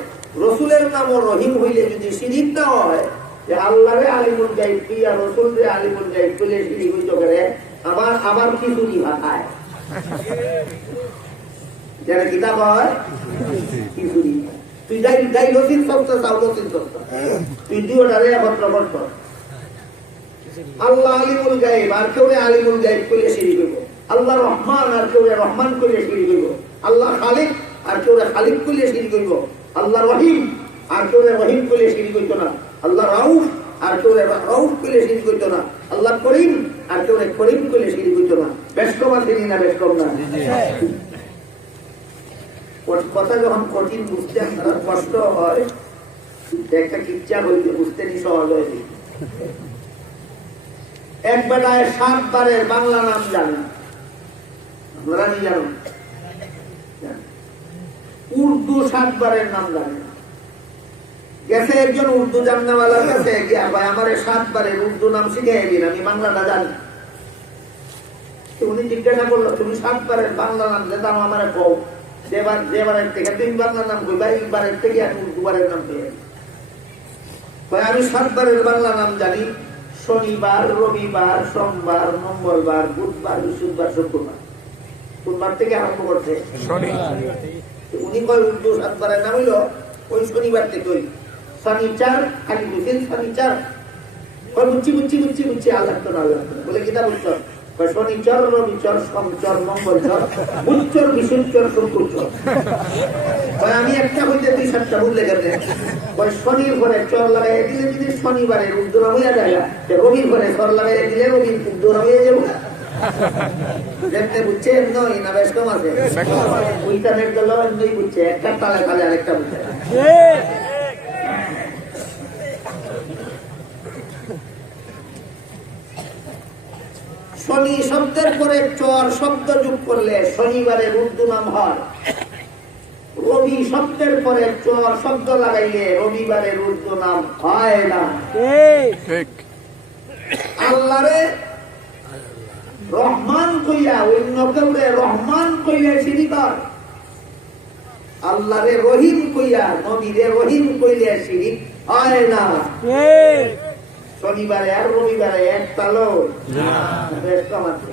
রসুলের নামও রহিম হইলে যদি শিরিক না হয়, যে আল্লাহরে আলিমুল গায়ব পিয়া রসুলরে আলিমুল গায়ব পেলে শিরিক হইতে পারে, আবার খিচুড়ি ভাখায়, যারা কিতাব হয় খিচুড়ি। তুই যাই রসিন সস্তা চাও রসিন সস্তা, তুই দুটারে একত্র করত। আল্লাহ আলিমুল গায়ব আর কেউ আলিমুল গায়ব পেলে শিরিক হইব, আল্লাহ রহমান আর কেউ রহমান করলে শিরিক হইব, আল্লাহ খালিক আর কেউ খালিক করলে শিরিক হইব, আল্লাহ রহিম আর কেউ রহিম করলে শিরিক হইত না, আল্লাহ রাউফ আর কেউ রাউফ করলে শিরিক হইত না, আল্লাহ করিম আর কেউ করিম করলে শিরিক হইত না। বেশ কম আছে না? বেশ কম না? কথা যখন কঠিন বুঝতে আপনার কষ্ট হয়, একটা কিচ্ছা বলতে বুঝতে নি সহজ হয়েছে। এক বেলায় 7 বারের বাংলা নাম জানেন আপনারা? নি জানেন? উর্দু 7 বারের নাম জানেন। গেছে একজন উর্দু জাননেওয়ালার কাছে, গিয়া ভাই আমারে 7 বারের উর্দু নাম শিখিয়ে দিন, আমি বাংলাটা জানি। উনি জিজ্ঞাসা করলো, তুমি 7 বারের বাংলা নাম যেতাম আমারে কও, যেবারের থেকে 3 বাংলা নাম কইবা, এইবারের থেকে আমি উর্দু বারের নাম পেয়ে। আমি 7 বারের বাংলা নাম জানি, শনিবার, রবিবার, সোমবার, মঙ্গলবার, বুধবার, বৃহস্পতিবার, শুক্রবার। কোনবার থেকে আরম্ভ করছে? উনি কয় উর্দু 7 বারের নাম হইল ওই শনিবার থেকে। ওই শনিচার খালি বুঝছেন, শনিচার বুঝছি বুঝছি বুঝছি বুঝছি, আল্লাহ তো না বলে কিতা বুঝছো? শনিচর, রবিচর, সোমচর, মঙ্গলচর, বুধচর, বিশুচর, শুক্রচর। আমি একটা বলতে 2-7টা বুঝলে গেছে। শনির ঘরে চর লাগাই দিলে যদি শনিবারের উর্দু নাম হইয়া যায়, রবির ঘরে চর লাগাই দিলে রবির উর্দু নাম হইয়া যাবো। দেখতে বুঝছে নই না? বেশ কম আছে। ওইটা নেট গেল নই বুঝছে, একটা তালে তালে আরেকটা বুঝছে। শনি শব্দের পরে চর শব্দ যোগ করলে শনিবারের উর্দু নাম হয়। রবি শব্দের পরে চর শব্দ লাগাইলে রবিবারের উর্দু নাম হয় না। আল্লাহরে রহমান কইয়া অন্য কেউরে রহমান কইলে শিরিক হয়, আল্লাহরে রহিম কইয়া নবীরে রহিম কইলে শিরিক হয় না। শনিবারে আর রবিবারে এক তালো বেশ কম আছে।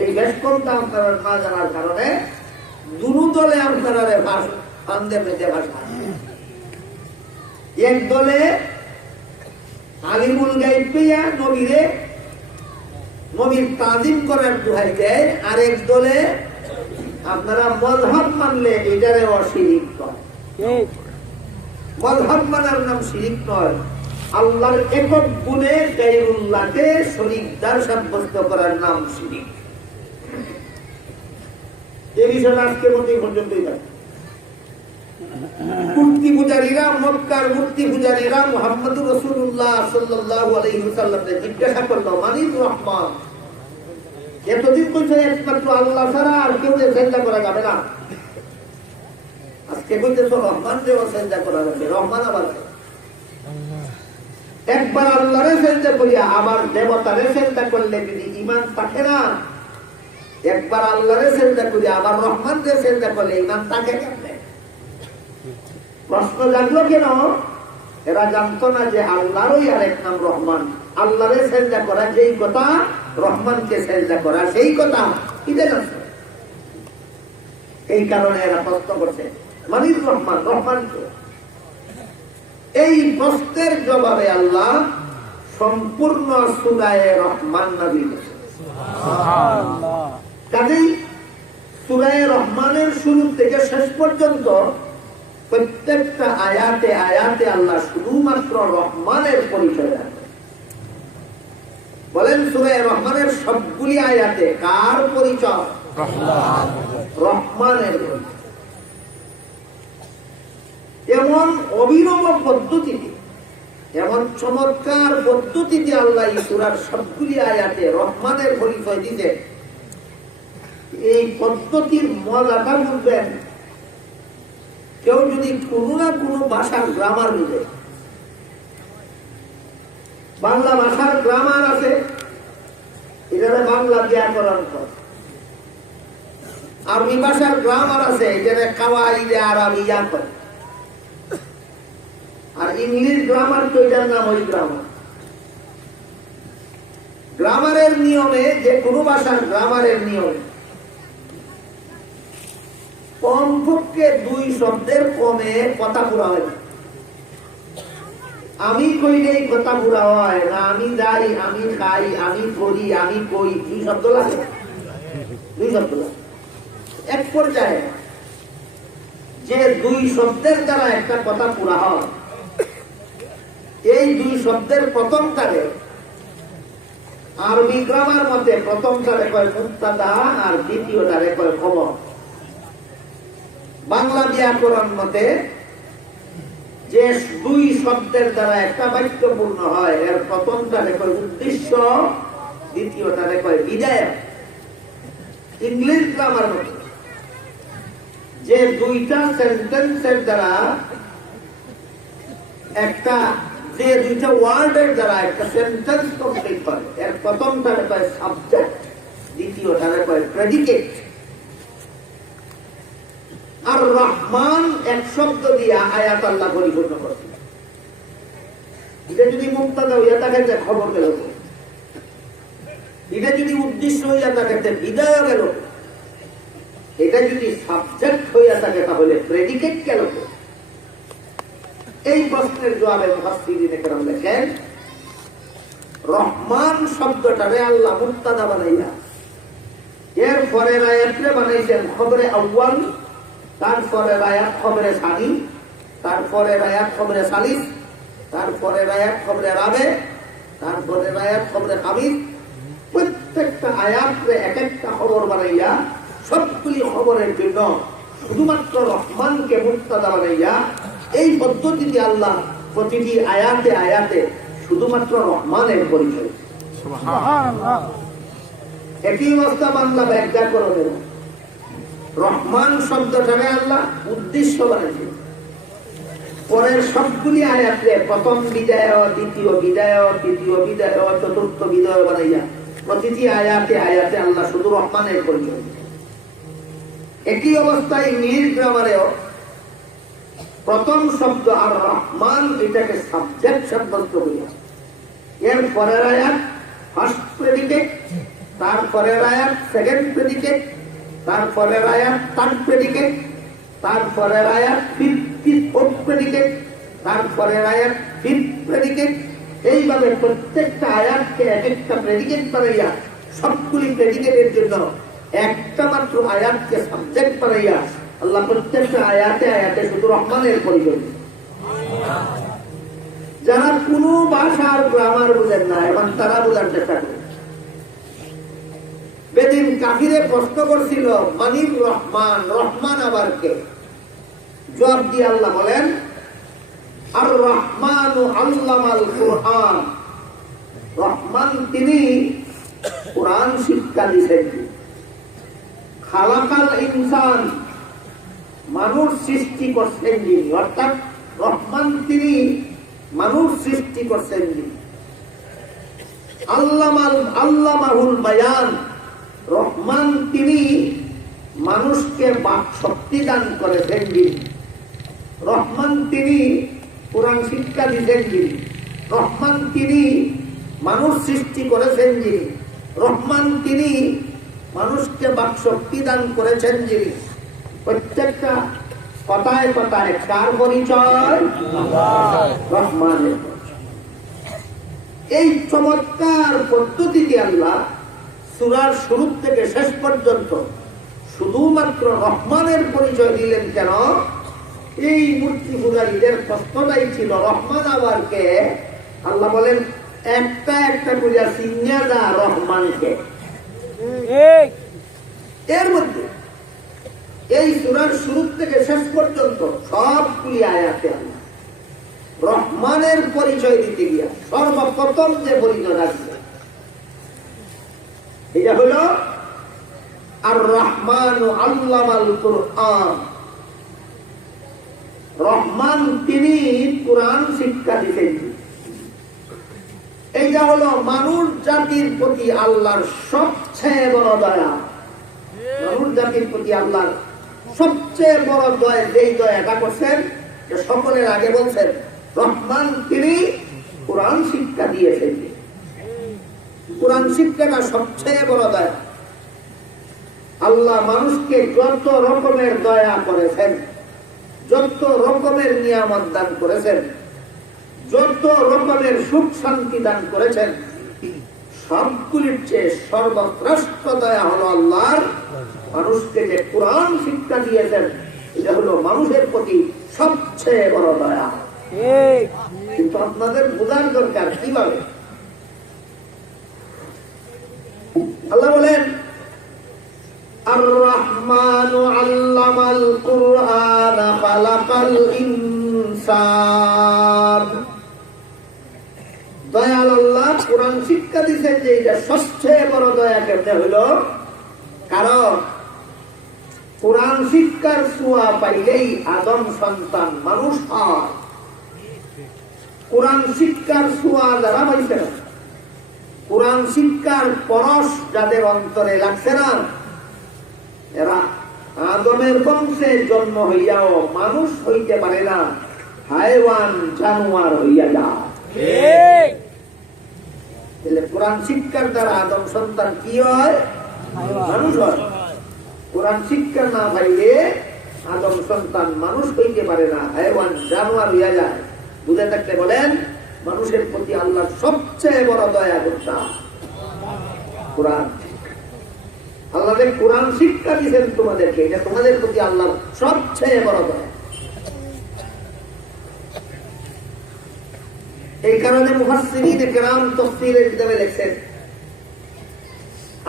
এই বেশ কমটা আপনারা না জানার কারণে দুরু দলে আপনারা ভাষা ভাষা। এক দলে আলিমুল গায়ব পেয়া নবীরে নবীর তাজিম করার দোহাই দেয়, আর এক দলে আপনারা মযহাব মানলে এটারে অশিরিক করে। মযহাব মানার নাম শিরিক নয়, আল্লাহর একক গুণে গায়রুল্লাহকে শরীকদার সাব্যস্ত করার নাম শিরিক। এই বিষয়ে আজকে মতো পর্যন্তই থাকে। মূর্তি পূজারীরা, মক্কার মূর্তি পূজারীরা মুহাম্মদুর রাসূলুল্লাহ সাল্লাল্লাহু আলাইহি ওয়াসাল্লামকে জিজ্ঞাসা করলো, মানির রহমান, এতদিন কইছো একমাত্র আল্লাহ ছাড়া আর কেউ সেজদা করা যাবে না, আজকে কইতেছো রহমান রে সেজদা করা যাবে। রহমান আবার একবার আল্লাহরে সেজদা করিয়া আবার দেবতারে সেজদা করলে যদি ঈমান থাকে না, একবার আল্লাহরে সেজদা করিয়া আবার রহমানরে সেজদা করলে ঈমান থাকে কেমনে? প্রশ্ন জাগলো কেন? এরা জানতো না যে আল্লাহরই আরেক নাম রহমান। আল্লাহরে সেজদা করা যেই কথা রহমানকে সেজদা করা, সেই কথা ঈদের আছে। এই কারণে এরা প্রশ্ন করছে মানির রহমান, রহমানকে। এই প্রশ্নের জবাবে আল্লাহ সম্পূর্ণ সূরা রহমান নাযিল করেছেন। কাজেই সূরা রহমানের শুরু থেকে শেষ পর্যন্ত প্রত্যেকটা আয়াতে আয়াতে আল্লাহ শুধুমাত্র রহমানের পরিচয় রাখেন। বলেন সূরা রহমানের সবগুলি আয়াতে কার পরিচয়? রহমানের পরিচয়। এমন অভিনব পদ্ধতিতে, এমন চমৎকার পদ্ধতিতে আল্লাহ এই সূরার সবগুলি আয়াতে রহমানের পরিচয় দিতে, এই পদ্ধতির মজাটা বুঝবেন কেউ যদি কোনো না কোনো ভাষার গ্রামার বুঝে। বাংলা ভাষার গ্রামার আছে, এখানে বাংলা ব্যাকরণ করে। আরবি ভাষার গ্রামার আছে, এখানে কাওয়াইদে আরাবিয়া করে। আর ইংলিশ গ্রামার তো এটার নাম ওই গ্রামার। গ্রামারের নিয়মে, যে কোনো ভাষার গ্রামারের নিয়মে কমপক্ষে 2 শব্দের কমে কথা পুরা হয় না। আমি কইলেই কথা পুরা হয় না, আমি যাই, আমি খাই, আমি করি, আমি কই, 2 শব্দ লাগে। 2 শব্দ লাগে। এক পর্যায়ে যে 2 শব্দের দ্বারা একটা কথা পুরা হয়, এই 2 শব্দের প্রথমটারে আরবি গ্রামার মতে প্রথমটারে কয় মুবতাদা আর দ্বিতীয়টারে কয় খবর। বাংলা ব্যাকরণ মতে যে 2 শব্দের দ্বারা একটা বাক্য পূর্ণ হয়, এর প্রথমটারে কয় উদ্দেশ্য, দ্বিতীয়টারে কয় বিধায়ক। ইংলিশ গ্রামার মতে যে 2টা সেন্টেন্সের দ্বারা একটা, যে 2টা ওয়ার্ডের দ্বারা একটা সেন্টেন্স কমপ্লিট হয়, এর প্রথমটারে কয় সাবজেক্ট, দ্বিতীয়টারে কয় প্রেডিকেট। আর রহমান এক শব্দ দিয়া আয়াত আল্লাহ পরিপূর্ণ করছে। এটা যদি মুবতাদা হইয়া থাকে খবর গেল, এটা যদি উদ্দেশ্য হইয়া থাকে বিদায় গেল, এটা যদি সাবজেক্ট হইয়া থাকে তাহলে প্রেডিকেট গেল। এই প্রশ্নের জবাবে মুফাসসিরিনে কেরাম লেখেন, রহমান শব্দটারে আল্লাহ মুবতাদা বানাইয়া এর পরের আয়াতে বানাইছেন খবরে আউয়াল, তারপরে আয়াত খবরে সানি, তারপরে আয়াত খবরে সালিস, তারপরে আয়াত খবরে রাবে, তারপরে আয়াত খবরে খামিস। প্রত্যেকটা আয়াতে এক একটা খবর বানাইয়া সবগুলি খবরের জন্য শুধুমাত্র রহমানকে মুবতাদা বানাইয়া এই পদ্ধতিতে আল্লাহ প্রতিটি আয়াতে আয়াতে শুধুমাত্র রহমানের পরিচয়। সুবহানাল্লাহ। একই অবস্থা বাংলা ব্যাকরণের রহমান শব্দটাকে আল্লাহ উদ্দেশ্য বানাইছে। পরের সবগুলি আয়াতে প্রথম বিদায়, দ্বিতীয় বিদায়, তৃতীয় বিদায়, চতুর্থ বিদায় বানাইয়া প্রতিটি আয়াতে আয়াতে আল্লাহ শুধু রহমানের পরিচয়। একই অবস্থায় ইংলিশ গ্রামারেও প্রথম শব্দ আর রহমান এটাকে সাবজেক্ট সাব্যস্ত করিয়া, এর পরের আয়াত ফার্স্ট প্রেডিকেট, তারপরের আয়াত সেকেন্ড প্রেডিকেট, তারপরের আয়াত থার্ড প্রেডিকেট, তারপরের আয়াত ফোর্থ প্রেডিকেট, তারপরের আয়াত ফিফথ প্রেডিকেট। এইভাবে প্রত্যেকটা আয়াতকে এক একটা প্রেডিকেট বানাইয়া সবগুলি প্রেডিকেটের জন্য একটা মাত্র আয়াতকে সাবজেক্ট বানাইয়া আল্লাহ প্রত্যেকটা আয়াতে আয়াতে শুধু রহমানের পরিচয়। যারা কোন ভাষার গ্রামার বুঝেন না এবং তারা বোঝার চেষ্টা করে। বেদিন কাফিরে প্রশ্ন করছিল মানির রহমান, রহমান আবার কে? জবাব দিয়ে আল্লাহ বলেন, আর রহমান আল্লামাল কুরআন, রহমান তিনি কোরআন শিক্ষা দিয়েছেন। খালাকাল ইনসান, মানুষ সৃষ্টি করছেন যিনি, অর্থাৎ রহমান তিনি মানুষ সৃষ্টি করছেন যিনি। আল্লামাহুল বায়ান, রহমান তিনি মানুষকে বাক শক্তি দান করেছেন যিনি। রহমান তিনি কোরআন শিক্ষা দিয়েছেন যিনি। রহমান তিনি মানুষ সৃষ্টি করেছেন যিনি। রহমান তিনি মানুষকে বাকশক্তি দান করেছেন, যিনি প্রত্যেকটা কথায় কথায় কার পরিচয়? রহমানের। এই চমৎকার পদ্ধতিতে আল্লাহ সূরার শুরু থেকে শেষ পর্যন্ত শুধুমাত্র রহমানের পরিচয় দিলেন। কেন? এই মূর্তি পূজারীদের প্রশ্নটাই ছিল রহমান আবার কে? আল্লাহ বলেন একটা একটা পূজা সিন্যাদা রহমানকে। এর মধ্যে এই সূরার শুরু থেকে শেষ পর্যন্ত সবগুলি আয়াতে আল্লাহ রহমানের পরিচয় দিতে গিয়া সর্বপ্রথম যে পরিচয় আসবে এটা হলো আর রহমান আল্লামাল কুরআন। রহমান তিনি কুরআন শিক্ষা দিতেন। এইটা হলো মানুষ জাতির প্রতি আল্লাহর সবচেয়ে বড় দয়া। মানুষ জাতির প্রতি আল্লাহর সবচেয়ে বড় দয়া, যেই দয়াটা করছেন সকলের আগে বলছেন রহমান তিনি কুরআন শিক্ষা দিয়েছেন। কুরআন শিক্ষাটা সবচেয়ে বড় দয়া। আল্লাহ মানুষকে যত রকমের দয়া করেছেন, যত রকমের নিয়ামত দান করেছেন, যত রকমের সুখ শান্তি দান করেছেন, সবগুলির চেয়ে সর্বশ্রেষ্ঠ দয়া হলো আল্লাহর মানুষকে যে কুরআন শিক্ষা দিয়েছেন। এটা হলো মানুষের প্রতি সবচেয়ে বড় দয়া। কিন্তু আপনাদের বোঝার দরকার কিভাবে। আল্লাহ বলেন আর রহমানু আল্লামাল কুরআন খালাকাল ইনসান। দয়াল আল্লাহ কুরআন শিক্ষা দিয়েছেন যে এটা সবচেয়ে বড় দয়া কেমনে হলো? কারণ কুরআন শিক্ষার ছোঁয়া পাইলেই আদম সন্তান মানুষ হয়। কুরআন শিক্ষার ছোঁয়া যারা পাইছে না, কুরআন শিক্ষার পরশ যাদের অন্তরে লাগছে না, এরা আদমের বংশে জন্ম হইয়াও মানুষ হইতে পারে না, হায়ওয়ান জানোয়ার হইয়া যায়। কোরআন শিক্ষার দ্বারা আদম সন্তান কি হয়? মানুষ হয়। কোরআন শিক্ষা না পাইলে আদম সন্তান মানুষ হইতে পারে না, হায়ওয়ান জানোয়ার হইয়া যায়। বুঝে থাকতে বলেন মানুষের প্রতি আল্লাহ সবচেয়ে বড় দয়া করতাম কোরআন। আল্লাহ কোরআন শিক্ষা দিয়েছেন তোমাদেরকে, এটা তোমাদের প্রতি আল্লাহ সবচেয়ে বড় দয়া। এই কারণে মুফাসসিরিনে কেরাম তাফসীরের কিতাবে লিখছেন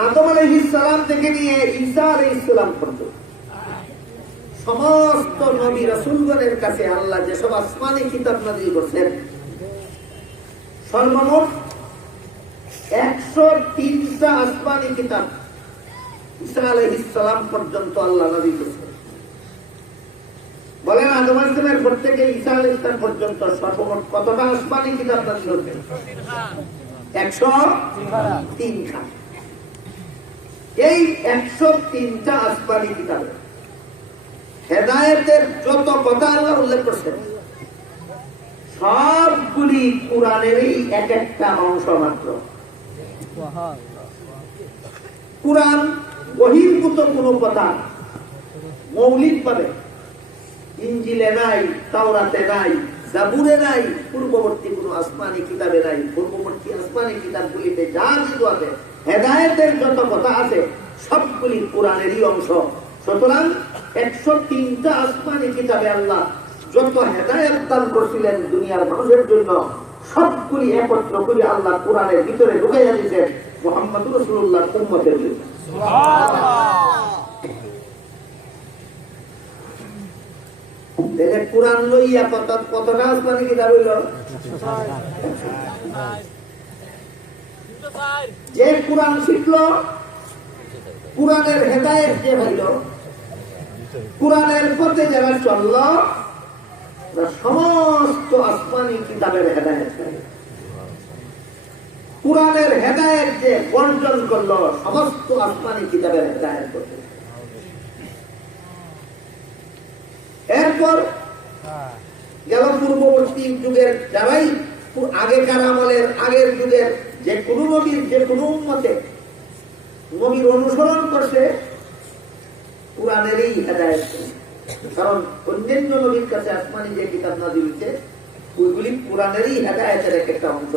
আদম আলাইহিস সালাম থেকে নিয়ে ঈসা আলাইহিস সালাম পর্যন্ত সমস্ত নবী রাসূলগণের কাছে আল্লাহ যেসব আসমানী কিতাব নাযিল করেছেন, সর্বমোট 103টা আসমানী কিতাব ঈসা আলাইহিস সালাম পর্যন্ত আল্লাহ নাযিল করেছেন। বলেন আদম আলাইহিস সালামের পর থেকে ঈসা আলাইহিস সালাম পর্যন্ত সর্বমোট কতটা আসমানী কিতাব নাযিল হয়েছে? 103টা। এই 103টা আসমানী কিতাবে হেদায়েতের যত কথা আল্লাহ উল্লেখ করেছেন সবগুলি কুরআনেরই এক একটা অংশ মাত্র। কুরআন বহির্ভূত কোন কথা মৌলিক ভাবে ইনজিলে নাই, তাওরাতে নাই, জাবুরে নাই, পূর্ববর্তী কোন আসমানি কিতাবে নাই। পূর্ববর্তী আসমানি কিতাবগুলিতে যা কিছু আছে, হেদায়েতের যত কথা আছে সবগুলি কুরআনেরই অংশ। সুতরাং 103টা আসমানি কিতাবে আল্লাহ যত হেদায়েত দান করেছিলেন দুনিয়ার মানুষের জন্য, সবগুলি একত্র করে আল্লাহ কুরআনের ভিতরে ঢুকাইয়া দিয়েছেন মুহাম্মদুর রাসূলুল্লাহর উম্মতের জন্য। কুরআন লইয়া কতটা আসমানি কিতাব হইল? যে কুরআন শিখল, কুরআনের হেদায়েত যে হইল, কুরআনের পথে যারা চলল, সমস্ত আসমানি কিতাবের হেদায়েত পাইল। কুরআনের হেদায়েত যে বর্জন করলো, সমস্ত আসমানি কিতাবের হেদায়েত করল। এরপর গেল পূর্ববর্তী যুগের যারাই আগেকার আমলের আগের যুগের যে কোন নবীর যে কোন উম্মতে নবীর অনুসরণ করছে, কুরআনেরই হেদায়েত। কারণ অন্যান্য নবীর কাছে আসমানি যে কিতাব নাযিল হয়েছে ওইগুলি কুরআনেরই হেদায়েতের একটা অংশ।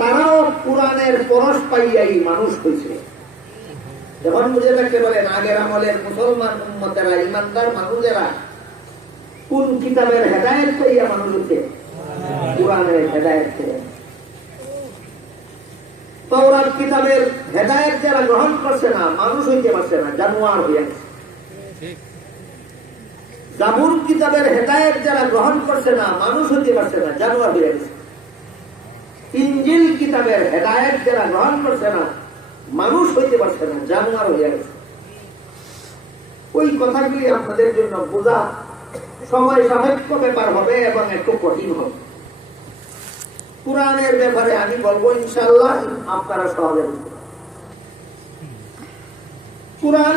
তারাও কুরআনের পরশ পাইয়াই মানুষ হয়েছে। যখন বুঝে থাকতে পারেন আগের আমলের মুসলমান উম্মতেরা, ইমানদার মানুষেরা কোন কিতাবের হেদায়েত পাইয়া মানুষ হচ্ছে? কুরআনের হেদায়েত থেকে। তাওরাত কিতাবের হেদায়েত যারা গ্রহণ করছে না, মানুষ হইতে পারছে না, জানোয়ার হয়ে গেছে। জাবুর কিতাবের হেদায়েত যারা গ্রহণ করছে না, মানুষ হইতে পারছে না, জানোয়ার হয়ে গেছে। ইনজিল কিতাবের হেদায়েত যারা গ্রহণ করছে না, মানুষ হইতে পারছে না, জানোয়ার হয়ে গেছে। ওই কথাগুলি আপনাদের জন্য বোঝা সময় সাপেক্ষ ব্যাপার হবে এবং একটু কঠিন হবে। কুরআনের ব্যাপারে আমি বলবো ইনশাআল্লাহ, আপনারা সহজে বুঝবেন। কুরআন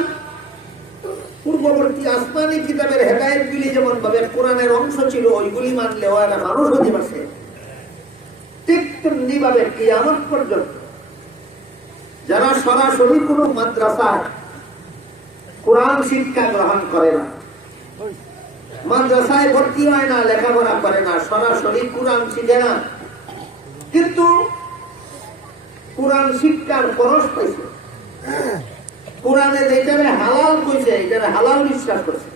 পূর্ববর্তী আসমানি কিতাবের হেদায়েতগুলি যেমন ভাবে কুরআনের অংশ ছিল, ওইগুলি মানলেও এরা মানুষ হতে পারছে। ঠিক তেমনি ভাবে কিয়ামত পর্যন্ত যারা সরাসরি কোন মাদ্রাসায় কুরআন শিক্ষা গ্রহণ করে না, মাদ্রাসায় ভর্তি হয় না, লেখাপড়া করে না, সরাসরি কুরআন শিখে না, কিন্তু কুরআন শিক্ষার পরশ পাইছে, কুরআনে যেটারে হালাল কইছে এটারে হালাল বিশ্বাস করছে,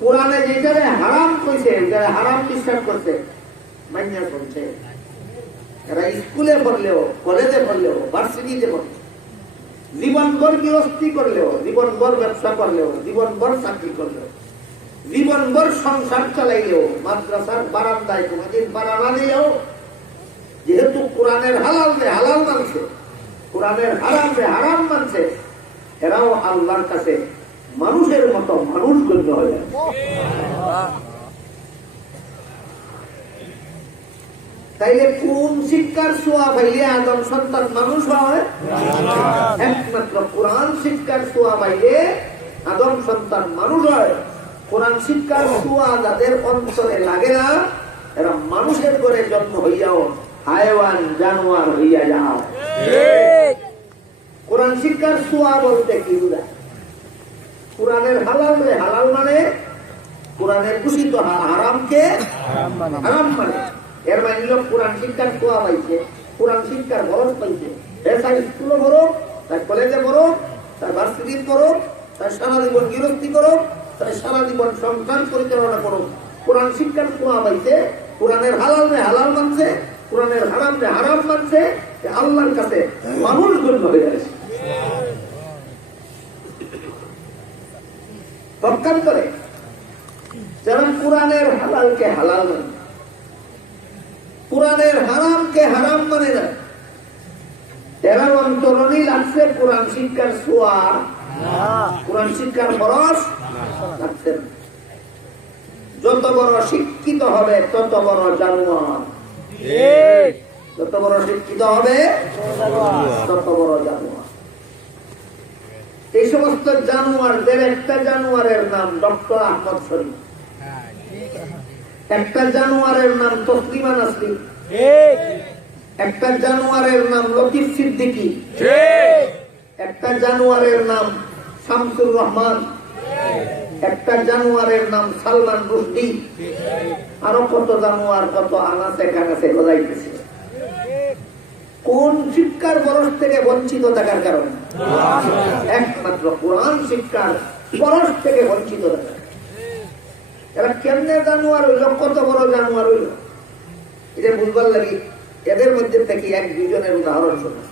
কুরআনে যেটারে হারাম কইছে এটারে হারাম বিশ্বাস করছে, মাইনা করছে। এরা স্কুলে পড়লেও, কলেজে পড়লেও, ভার্সিটিতে পড়লেও, জীবনভর গৃহস্থী করলেও, জীবনভর ব্যবসা করলেও, জীবনভর চাকরি করলেও, জীবনভর সংসার চালাইলেও, মাদ্রাসার বারান্দায় কোনদিন বারানা দিলেও, যেহেতু কোরআনের হালাল রে হালাল মানছে, কোরআনের হারাম রে হারাম মানছে, এরাও আল্লাহর কাছে মানুষের মতো মানুষ গণ্য হয়ে যায়। তাইলে কোন শিক্ষার ছোঁয়া পাইলে আদম সন্তান মানুষ হয়? একমাত্র কোরআন শিক্ষার ছোঁয়া পাইলে আদম সন্তান মানুষ হয়। কোরআন শিক্ষার ছোঁয়া যাদের অন্তরে লাগে না, এরা মানুষের ঘরে জন্ম হইয়াও হায়ওয়ান জানোয়ার হইয়া যাও। কোরআন শিক্ষার ছোঁয়া বলতে কি বুঝায়? কোরআনের হালাল রে হালাল মানে, কোরআনের দূষিত হারামকে হারাম মানে। এর মানে হল কোরআন শিক্ষার ছোঁয়া পাইছে, কোরআন শিক্ষার বরফ পাইছে। তার স্কুলে পড়ো, তার কলেজে পড়ো, তার ভার্সিটি পড়ো, তার সারা জীবন গৃহস্থী করো, তার সারা জীবন সংসার পরিচালনা করো, কোরআন শিক্ষার ছোঁয়া পাইছে, কোরআনের হালাল রে হালাল মানছে, কোরআনের হারাম রে হারাম মানছে, আল্লাহর কাছে মানুষ গণ্য হয়ে গেছে। পক্ষান্তরে যারা কোরআনের হালালকে হালাল মানে, কোরআনের হারামকে হারাম মানে না, এরা অন্তরণই লাগছে কোরআন শিক্ষার ছোঁয়া, কোরআন শিক্ষার বরস লাগছে না। যত বড় শিক্ষিত হবে তত বড় জানোয়ার, যত বড় শিক্ষিত হবে তত বড় জানোয়ার। এই সমস্ত জানোয়ারদের একটা জানোয়ারের নাম ডক্টর আহমদ শরীফ, একটা জানোয়ারের নাম তসলিমা নাসরিন, একটা জানোয়ারের নাম লতিফ সিদ্দিকী, একটা জানোয়ারের নাম শামসুর রহমান, একটা জানোয়ারের নাম সালমান রুশদি, আরো কত জানোয়ার, কত আনাচে কানাচে গজাইতেছে। কোন শিক্ষার বরস থেকে বঞ্চিত থাকার কারণে? একমাত্র কোরআন শিক্ষার বরস থেকে বঞ্চিত থাকা। এরা কেমনে জানোয়ার হইল, কত বড় জানোয়ার হইল, এটা বুঝবার লাগি এদের মধ্যে থেকে এক দুজনের উদাহরণ শোনা।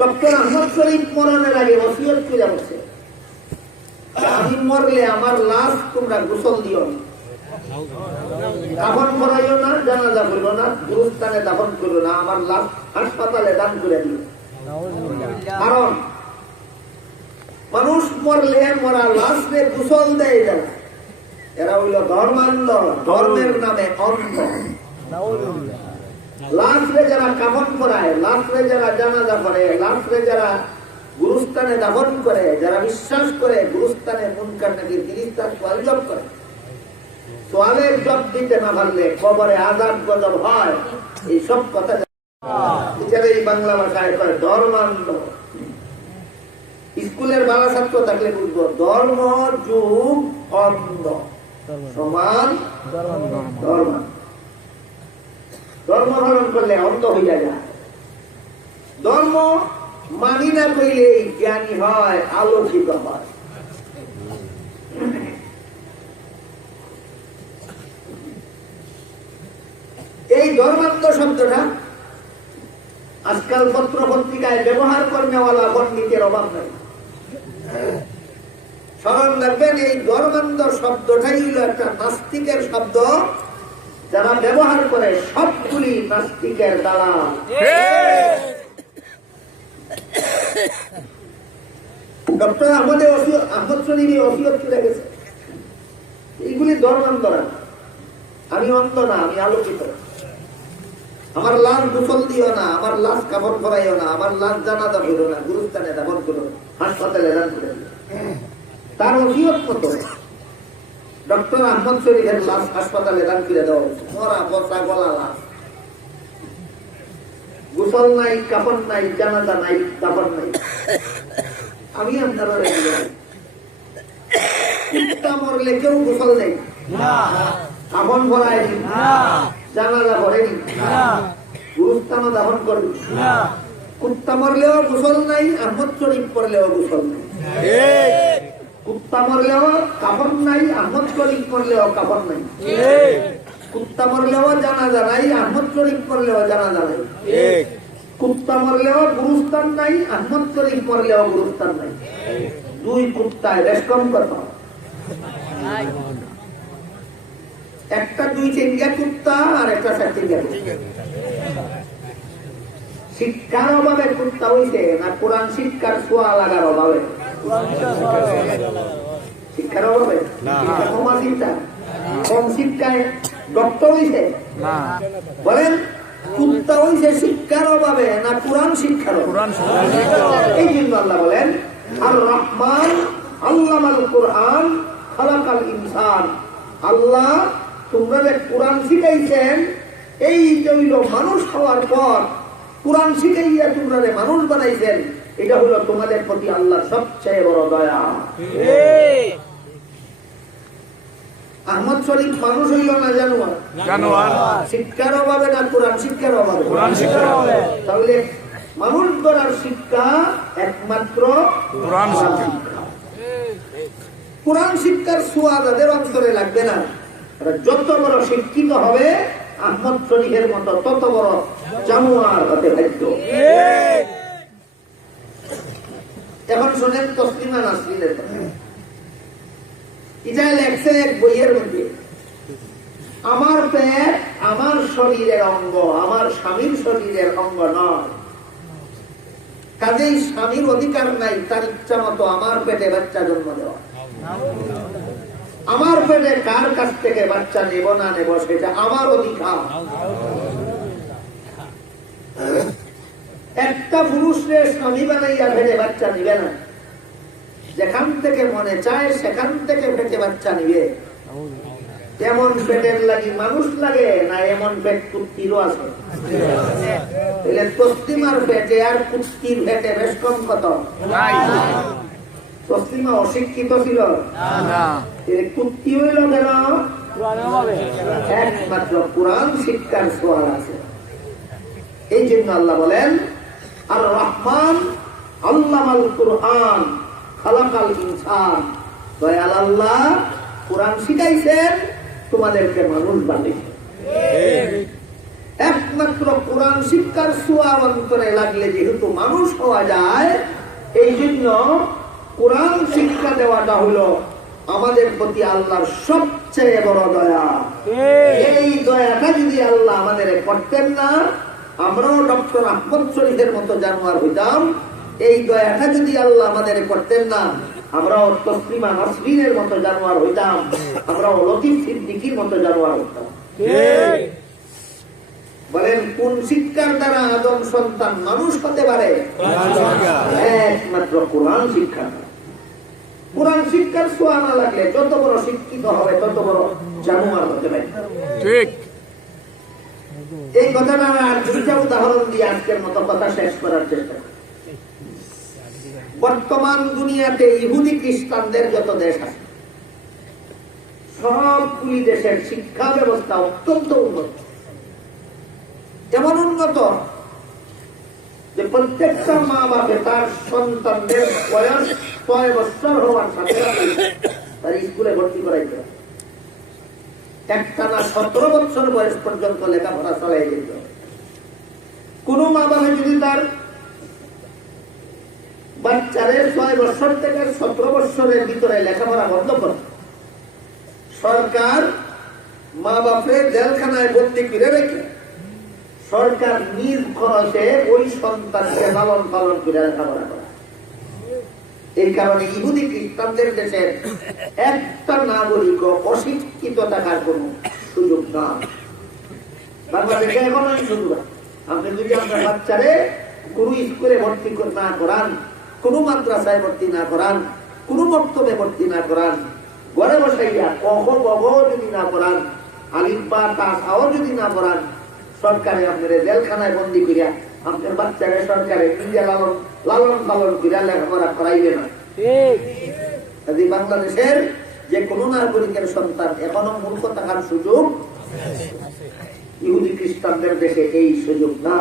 ডক্টর আহমদ শরীফ মরণের আগে ওসিয়ত করে বসে, আমি মরলে আমার লাশ তোমরা গোসল দিও না, দাফন করাইও না, জানাজা করলো না, গুরুস্থানে দাফন করলো না, আমার লাশ হাসপাতালে দান করে দিও। কারণ মানুষ মরলে মরা লাশে গোসল দেয় যারা, এরা হইল ধর্মান্ধ, ধর্মের নামে অন্ধ। লাশরে যারা কাফন করায়, লাশরে যারা জানাজা করে, লাশরে যারা গুরুস্থানে দাফন করে, যারা বিশ্বাস করে গুরুস্থানে মুনকার নাকির ফেরেশতা সওয়াল জব করে, সওয়ালের জব দিতে না পারলে কবরে আযাব গজব হয়, এই সব কথা এছাড়া এই বাংলা ভাষায় কয় ধর্মান্ধ। স্কুলের বালা ছাত্র থাকলে বুঝবো ধর্ম যুগ অন্ধ সমান ধর্ম। ধর্ম ধারণ করলে অন্ধ হইয়া যায়। ধর্ম মানি না কইলে জ্ঞানী হয়, আলোকিত হয়। এই ধর্মান্ধ শব্দটা আজকাল পত্র পত্রিকায় ব্যবহার করেওয়ালা পণ্ডিতের অভাব নাই। স্মরণ রাখবেন, এই ধর্মান্ধ শব্দটাই হলো একটা নাস্তিকের শব্দ। যারা ব্যবহার করে সবগুলি নাস্তিকের দালাল। ডক্টর আহমদ শরীফ ওসিয়ত করে গেছে, এইগুলি ধর্মান্ধরা। আমি অন্ধ না, আমি আলোকিত। আমার লাশ গোসল দিও না, আমার লাশ কাপড় করাইও না, আমার লাশ জানাজা করো না, গুরুস্থানে দাফন করো, হাসপাতালে দান করে দিও। তার ওসিয়ত মতো ডক্টর আহমদ শরীফের লাশ হাসপাতালে দান করে দেওয়া হয়েছে। মরা বসা গলা লাশ, গোসল নাই, কাপড় নাই, জানাজা নাই, দাফন নাই। আমি আপনারা কুত্তা মরলে কেউ গোসল নেই, কাপন ভরায়, জানাজা করেনি, গুরুস্থানও দাফন করবি। কুত্তা মরলেও গোসল নাই, আহমদ শরীফ পড়লেও গোসল নাই। কুত্তা মরলেও কাপন নাই, আহমদ শরীফ পড়লেও কাপন নাই। কুত্তা মরলেও জানাজা নাই, আহমদ শরীফ পড়লেও জানাজা নাই। কুত্তা মরলেও গুরুস্থান নাই, আহমদ শরীফ পড়লেও গুরুস্থান নাই। দুই কুত্তায় বেশ কম কথা। একটা 2 চিঙ্গা কুত্তা আর একটা 4 চিঙ্গা কুত্তা। শিক্ষার অভাবে কুত্তা হইছে না কোরআন শিক্ষার ছোঁয়া লাগার অভাবে? শিক্ষার অভাবে কমা চিন্তা, কম শিক্ষায় ডক্টর হইছে বলেন? কুত্তা হইছে শিক্ষার অভাবে না কোরআন শিক্ষার অভাবে? এই জন্য আল্লাহ বলেন আর রহমান আল্লামাল কোরআন খালাকাল ইনসান। আল্লাহ তোমরা যে কোরআন শিখাইছেন, এই জৈল মানুষ হওয়ার পর কোরআন শিখাইয়া তোমরা মানুষ বানাইছেন, এটা হলো তোমাদের প্রতি আল্লাহ সবচেয়ে বড় দয়া। আহমদ শরীফ মানুষ হইল না জানোয়ার? শিক্ষার অভাবে না কোরআন শিক্ষার অভাবে? তাহলে মানুষ গড়ার শিক্ষা একমাত্র কোরআন শিক্ষা। কোরআন শিক্ষার ছোঁয়া যাদের অন্তরে লাগবে না, যত বড় শিক্ষিত হবে আহমদ শরীফের মতো তত বড় জানোয়ার হতে বাধ্য। এখন শোনেন তসলিমা নাসরিনের কথা। এটা লেখছে এক বইয়ের মধ্যে, আমার পেট আমার শরীরের অঙ্গ, আমার স্বামীর শরীরের অঙ্গ নয়। কাজেই স্বামীর অধিকার নাই তার ইচ্ছা মতো আমার পেটে বাচ্চা জন্ম দেওয়া। আমার পেটে কার কাছ থেকে বাচ্চা নেব না নেব সেটা আমার অধিকার। একটা পুরুষের স্বামী বানাইয়া পেটে বাচ্চা নিবে না, যেখান থেকে মনে চায় সেখান থেকে পেটে বাচ্চা নিবে। এমন পেটের লাগি মানুষ লাগে না, এমন পেট কুত্তিরও আছে। তসলিমার পেটে আর কুত্তির পেটে বেশ কম কত? তসলিমা অশিক্ষিত ছিল, কুত্তি হইল কেন? একমাত্র কোরআন শিক্ষার ছোঁয়া আছে। এই জন্য আল্লাহ বলেন আর রহমান আল্লামাল কোরআন খালাকাল ইনসান। দয়াল আল্লাহ কোরআন শিখাইছেন, তোমাদেরকে মানুষ বানিয়েছেন। একমাত্র কোরআন শিক্ষার ছোঁয়া অন্তরে লাগলে যেহেতু মানুষ হওয়া যায়, এই জন্য কোরআন শিক্ষা দেওয়াটা হলো আমাদের প্রতি আল্লাহর সবচেয়ে বড় দয়া। এই দয়াটা যদি আল্লাহ আমাদের করতেন না, আমরাও ডক্টর আহমদ শরীফের মতো জানোয়ার হইতাম। এই দয়াটা যদি আল্লাহ আমাদের করতেন না, আমরাও তসলিমা নাসরিনের মতো জানোয়ার হইতাম, আমরাও লতিফ সিদ্দিকীর মতো জানোয়ার হইতাম। বলেন কোন শিক্ষার দ্বারা আদম সন্তান মানুষ হতে পারে? একমাত্র কোরআন শিক্ষা। কোরআন শিক্ষার ছোঁয়া না লাগলে যত বড় শিক্ষিত হবে তত বড় জানোয়ার হতে পারে। ঠিক। এই কথাটা আর দুইটা উদাহরণ দিয়ে আজকের মতো কথা শেষ করার চেষ্টা করি। বর্তমান দুনিয়াতে ইহুদি খ্রিস্টানদের যত দেশ আছে সবগুলি দেশের শিক্ষা ব্যবস্থা অত্যন্ত উন্নত, এমন উন্নত যে প্রত্যেকটা মা বাপে তার সন্তানদের বয়স 6 বছর হওয়ার সাথে সাথে তার স্কুলে ভর্তি করাইতে হবে। একটানা 17 বছর বয়স পর্যন্ত লেখাপড়া চালাই যেতে হবে। কোন মা বাবা যদি তার বাচ্চারে 6 বছর থেকে 17 বছরের ভিতরে লেখাপড়া বন্ধ করে, সরকার মা বাপের জেলখানায় বন্দী করে রেখে সরকার নিজ খরচে ওই সন্তানকে লালন পালন করে লেখাপড়া করে। এই কারণে ইহুদি খ্রিস্টানদের দেশের একটা নাগরিক অশিক্ষিত থাকার কোন সুযোগ না। বাংলাদেশে এখন সুযোগ আছে। আপনি যদি আপনার বাচ্চারে কোন স্কুলে ভর্তি না করান, কোন মাদ্রাসায় ভর্তি না করান, কোন মক্তবে ভর্তি না করান, ঘরে বসাইয়া কহ বহ যদি না করান, আলিফ বা তাও যদি না করান, সরকারে আপনার জেলখানায় বন্দি করিয়া আপনার বাচ্চাকে সরকারে নিজে লালন পালন করিয়া লেখাপড়া করাইবে না। বাংলাদেশের যে কোন নাগরিকের সন্তান এখনো মূর্খ থাকার সুযোগ ইহুদি খ্রিস্টানদের দেশে এই সুযোগ না।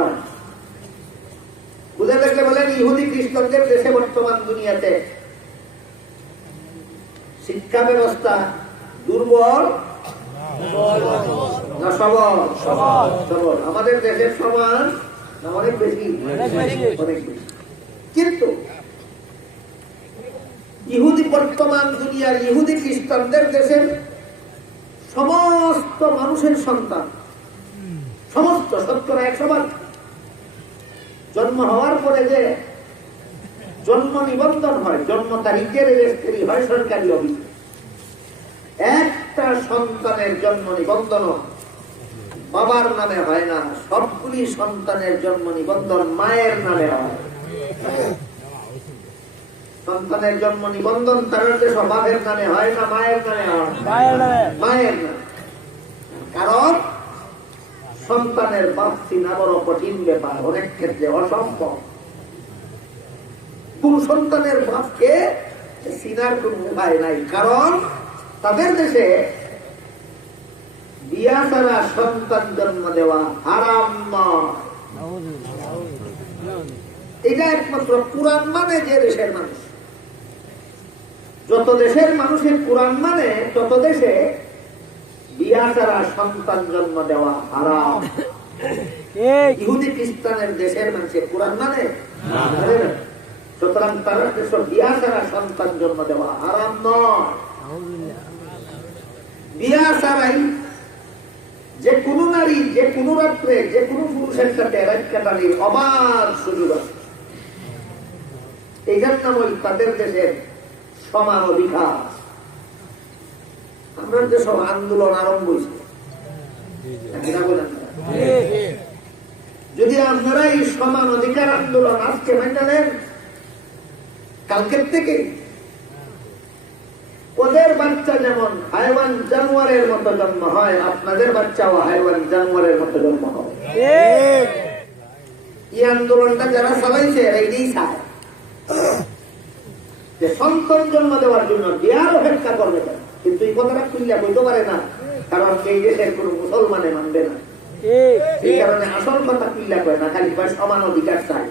বুঝে দেখলে বলেন ইহুদি খ্রিস্টানদের দেশে বর্তমান দুনিয়াতে শিক্ষা ব্যবস্থা দুর্বল না সবল? সবল। আমাদের দেশের সমান না অনেক বেশি? অনেক বেশি। কিন্তু ইহুদি বর্তমান দুনিয়ার ইহুদি খ্রিস্টানদের দেশের সমস্ত মানুষের সন্তান, সমস্ত 70-100 জন্ম হওয়ার পরে যে জন্ম নিবন্ধন হয়, জন্ম তারিখের রেজিস্ট্রি হয় সরকারি অফিসে, একটা সন্তানের জন্ম নিবন্ধন বাবার নামে হয় না, সবগুলি সন্তানের জন্ম নিবন্ধন মায়ের নামে হয়। সন্তানের জন্ম নিবন্ধন তার বাবার নামে হয় না মায়ের নামে হয়? মায়ের নামে। কারণ সন্তানের বাপ চিনা বড় কঠিন ব্যাপার, অনেক ক্ষেত্রে অসম্ভব। কোন সন্তানের বাপকে চিনার কোন উপায় নাই, কারণ তাদের দেশে বিয়া ছাড়া সন্তান জন্ম দেওয়া হারাম নয়। এটা একমাত্র কোরআন মানে যে দেশের মানুষ, যত দেশের মানুষের কোরআন মানে তত দেশে বিয়া ছাড়া সন্তান জন্ম দেওয়া হারাম। ইহুদি খ্রিস্টানের দেশের মানুষের কোরআন মানে সুতরাং তারা দেশ বিয়া ছাড়া সন্তান জন্ম দেওয়া হারাম নয়। বিয়া ছাড়াই যে কোন নারী যে কোন রাত্রে যে কোন পুরুষের সাথে রাত কাটানির অবাধ সুযোগ আছে। এইটার নাম ওই তাদের দেশের সমান অধিকার। আমরা যে সব আন্দোলন আরম্ভ হয়েছে, যদি আপনারা এই সমান অধিকার আন্দোলন আজকে মেনে নেন, কালকের থেকে ওদের বাচ্চা যেমন হাইওয়ান জানোয়ারের মতো জন্ম হয়, আপনাদের বাচ্চাও হাইওয়ান জানোয়ারের মতো জন্ম হয়। এই আন্দোলনটা যারা চালাইছে এরাই চায় যে সন্তান জন্ম দেওয়ার জন্য বিয়ার অপেক্ষা করবে, কিন্তু এই কথাটা খুললে বলতে পারে না, কারণ এই দেশের কোন মুসলমানে মানবে না। এই কারণে আসল কথা খুললে কয় না, খালি কয় সমান অধিকার চাই।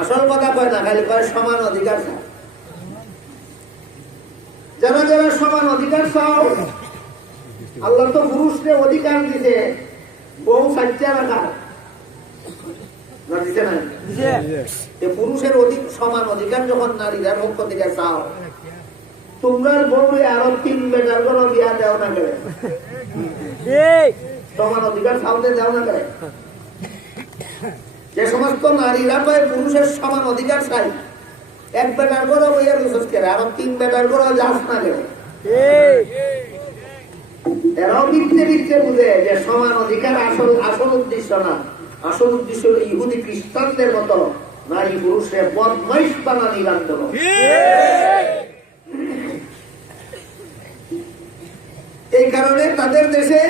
আসল কথা কয় না, খালি কয় সমান অধিকার চাই। যারা যারা সমান অধিকার চাও, আল্লাহ তো পুরুষকে অধিকার দিতে বউ সাজ্জা রাখা দিতে না। পুরুষের সমান অধিকার যখন নারীরা পক্ষ থেকে চাও, তোমরা বউরে আরো 3 বেটার করে বিয়া দেও না করে, সমান অধিকার চাওতে দেও না করে। যে সমস্ত নারীরা পায় পুরুষের সমান অধিকার চাই, 1 বেটার করে বইয়া বিশেষ করে আরো 3 বেটার করে যাস না করে। এরাও বিচ্ছে বুঝে যে সমান অধিকার আসল উদ্দেশ্য না, আসল উদ্দেশ্য হল ইহুদি খ্রিস্টানদের মতো নারী পুরুষে বদমাইশ বানানির আন্দোলন। এই কারণে তাদের দেশে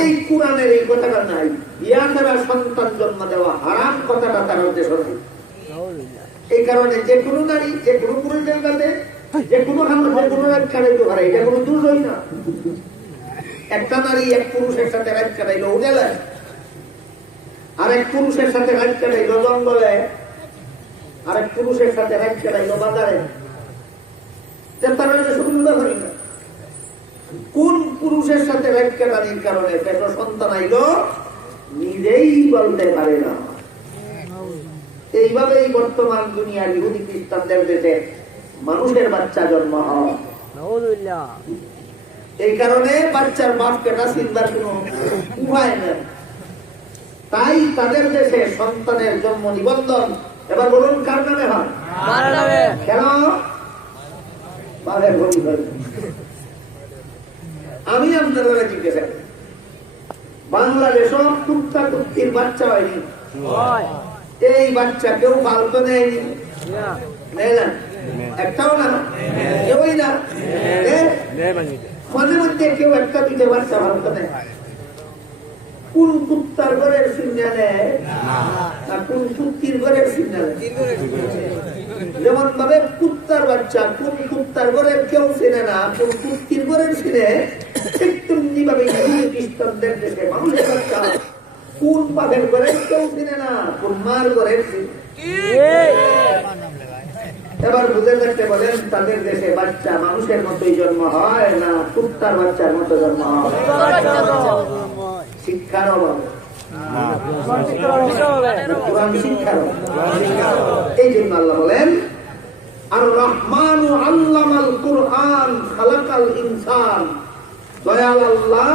এই কোরআনের এই কথাটা নাই। বিয়া ছাড়া সন্তান জন্ম দেওয়া হারাম কথাটা তার উদ্দেশ্য নাই। এই কারণে যে কোনো নারী যে কোনো পুরুষের কাছে যে কোনো যে কোনো রাত কাটাইতে পারে, এটা কোনো দোষ না। একটা নারী এক পুরুষের সাথে রাত কাটাইলো উঠেলায়, আর এক পুরুষের সাথে রাত কাটাইলো জঙ্গলে, আর এক পুরুষের সাথে রাত কাটাইলো বাজারে, তারা সুবিধা করি না। কোন পুরুষের সাথে রাত কাটানির কারণে পেট সন্তান আইলো নিজেই বলতে পারে না। এইভাবেই বর্তমান দুনিয়ার ইহুদি খ্রিস্টানদের দেশে মানুষের বাচ্চা জন্ম হয়। এই কারণে বাচ্চার বাপ কেটা চিন্তার কোন উপায় নেই। তাই তাদের দেশে সন্তানের জন্ম নিবন্ধন এবার বলুন কার নামে হয়? কেন? বাপের ভূমি হয়। আমি আপনারা জিজ্ঞাসা করি, বাংলাদেশও কুত্তা কুত্তির বাচ্চা হয়নি? এই বাচ্চা কেউ পালতো নেয়নি, নেয় না, একটাও না, কেউই না। মাঝে মধ্যে কেউ একটা দুটো বাচ্চা ভালো নেয়। কোন কুত্তার ঘরের চিহ্না নেয় আর কোন কুত্তির ঘরের চিহ্না নেয়? যেমন ভাবে কুত্তার বাচ্চা কোন কুত্তার ঘরের কেউ চেনে না, কোন কুত্তির ঘরের চিনে, তেমনি ভাবে খ্রিস্টানদের দেশে মানুষের বাচ্চা কোন বাপের ঘরের কেউ চিনে না, কোন মার ঘরের চিনে। এবার বুঝে দেখতে বলেন তাদের দেশে বাচ্চা মানুষের মতোই জন্ম হয় না কুত্তার বাচ্চার মতো জন্ম হয়? শিক্ষার অভাবে, কোরআন শিক্ষার অভাবে। এই জন্য আল্লাহ বলেন আর রহমানু আল্লামাল কুরআন খালাকাল ইনসান। দয়াল আল্লাহ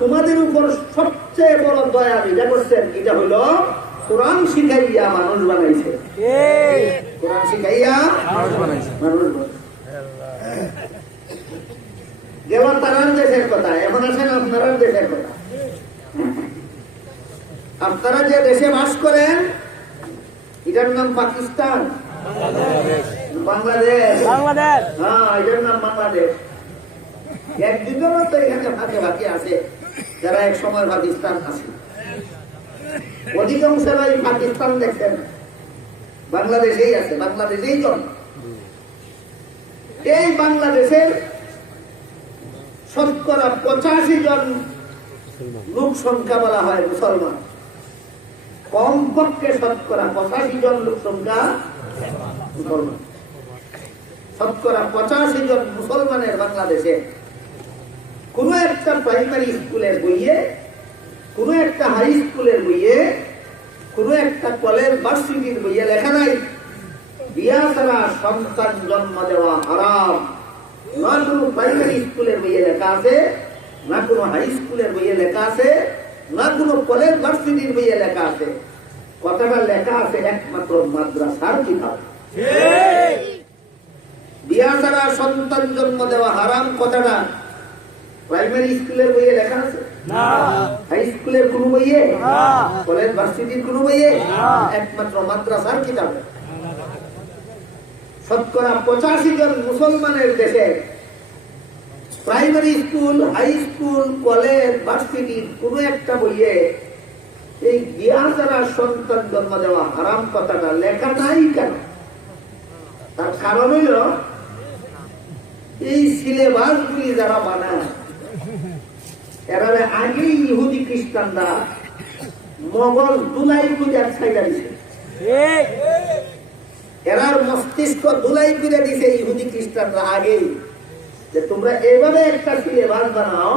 তোমাদের উপর সবচেয়ে বড় দয়া যেটা করছেন এটা হলো কোরআন শিখাইয়া মানুষ বানাইছে। কোরআন শিখাইয়া মানুষ বানাইছে। গেল তারার দেশের কথা, এখন আছেন আপনার দেশের কথা। আপনারা যে দেশে বাস করেন এটার নাম পাকিস্তান, বাংলাদেশ, হ্যাঁ এটার নাম বাংলাদেশ। একদিনের তো এখানে ফাঁকে ফাঁকে আছে যারা এক সময় পাকিস্তান আছে। অধিকাংশ পাকিস্তান দেখছেন বাংলাদেশেই আছে, বাংলাদেশেই জন্ম। এই বাংলাদেশের শতকরা 85 জন লোক সংখ্যা বলা হয় মুসলমান। কমপক্ষে শতকরা 85 জন লোক সংখ্যা মুসলমান। শতকরা 85 জন মুসলমানের বাংলাদেশে কোন একটা প্রাইমারি স্কুলের বইয়ে, কোন একটা হাই স্কুলের বইয়ে, কোন একটা কলেজ ভার্সিটির বইয়ে লেখা নাই বিয়া ছাড়া সন্তান জন্ম দেওয়া হারাম। না কোন প্রাইমারি স্কুলের বইয়ে লেখা আছে, না কোন হাই স্কুলের বইয়ে লেখা আছে, না কোন কলেজ ভার্সিটির বইয়ে লেখা আছে। কথাটা লেখা আছে একমাত্র মাদ্রাসার কিতাব। বিয়া ছাড়া সন্তান জন্ম দেওয়া হারাম কথাটা প্রাইমারি স্কুলের বইয়ে লেখা আছে? হাই স্কুলের কোন বইয়ে, কলেজ ভার্সিটির কোন বইয়ে? একমাত্র মাদ্রাসার কিতাবে। শতকরা 85 জন মুসলমানের দেশে primary school, high school, college, ভার্সিটির কোন একটা বইয়ে এই বিয়া ছাড়া সন্তান জন্ম দেওয়া হারাম কথাটা লেখা নাই কেন? তার কারণ হইল এই সিলেবাস গুলি যারা বানায় এরা আগেই ইহুদি খ্রিস্টানরা মগল দুলাই করে ছাইড়া দিছে। এরার মস্তিষ্ক দুলাই করে দিছে ইহুদি খ্রিস্টানরা আগেই, যে তোমরা এইভাবে একটা সিলেবাস বানাও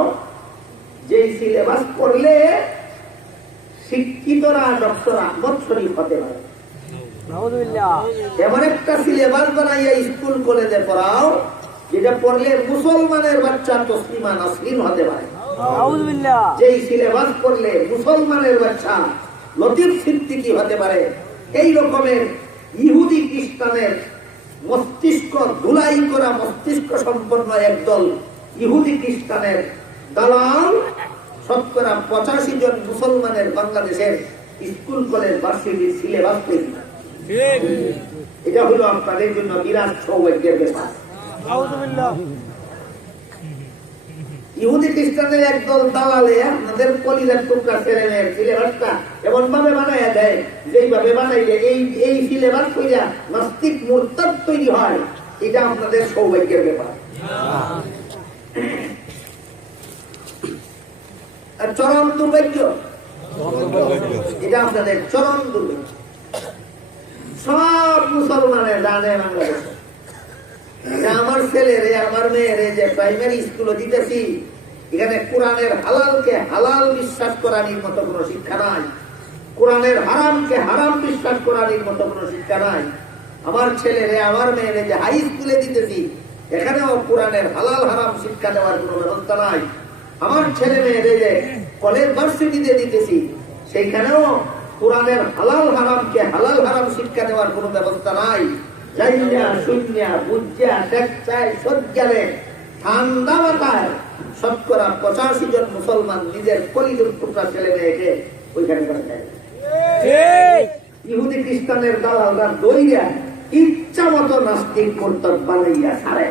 যে সিলেবাস পড়লে শিক্ষিতরা ডক্টর আহমদ শরীফ হতে পারে। এমন একটা সিলেবাস বানাইয়া স্কুল কলেজে পড়াও যেটা পড়লে মুসলমানের বাচ্চা তসলিমা নাসরিন হতে পারে। যে সিলেবাস পড়লে মুসলমানের বাচ্চা লতিফ সিদ্দিকী হতে পারে। এই রকমের ইহুদি খ্রিস্টানের মস্তিষ্ক ধুলাই করা মস্তিষ্ক সম্পন্ন একদল ইহুদি খ্রিস্টানের দালাল শতকরা 85 জন মুসলমানের বাংলাদেশের স্কুল কলেজ ভার্সিটির সিলেবাস তৈরি। এটা হলো আপনাদের জন্য বিরাট সৌভাগ্যের ব্যাপার। ইহুদি খ্রিস্টানের একদল দালালে আপনাদের কলিজার টুকরা ছেলে মেয়ের সিলেবাসটা এমন ভাবে বানাইয়া দেয়, যেইভাবে বানাইলে এই সিলেবাস কইরা নাস্তিক মুরতাদ তৈরি হয়। এটা আপনাদের সৌভাগ্যের ব্যাপার। আর চরম দুর্ভাগ্য, এটা আপনাদের চরম দুর্ভাগ্য। সব মুসলমানের জানে বাংলাদেশে আমার ছেলেরে আমার মেয়েরে যে প্রাইমারি স্কুলে দিতেছি, এখানে কোরআনের হালালকে হালাল বিশ্বাস করার মতো কোন শিক্ষা নাই, কোরআনের হারামকে হারাম বিশ্বাস করার মতো কোন শিক্ষা নাই। আমার ছেলেরে আমার মেয়েরে যে হাই স্কুলে দিতেছি, এখানেও কোরআনের হালাল হারাম শিক্ষা দেওয়ার কোন ব্যবস্থা নাই। আমার ছেলে মেয়েরে যে কলেজ ভার্সিটিতে দিতেছি, সেইখানেও কোরআনের হালাল হারামকে হালাল হারাম শিক্ষা দেওয়ার কোন ব্যবস্থা নাই। ঠান্ডা মাথায় 85% জন মুসলমান নিজের কলিজুর টুকরা ছেলে মেয়েকে ওইখানে ইহুদি খ্রিস্টানের দালালরা দইয়া ইচ্ছা মতো নাস্তিক মুরতাদ বানাইয়া ছাড়ে।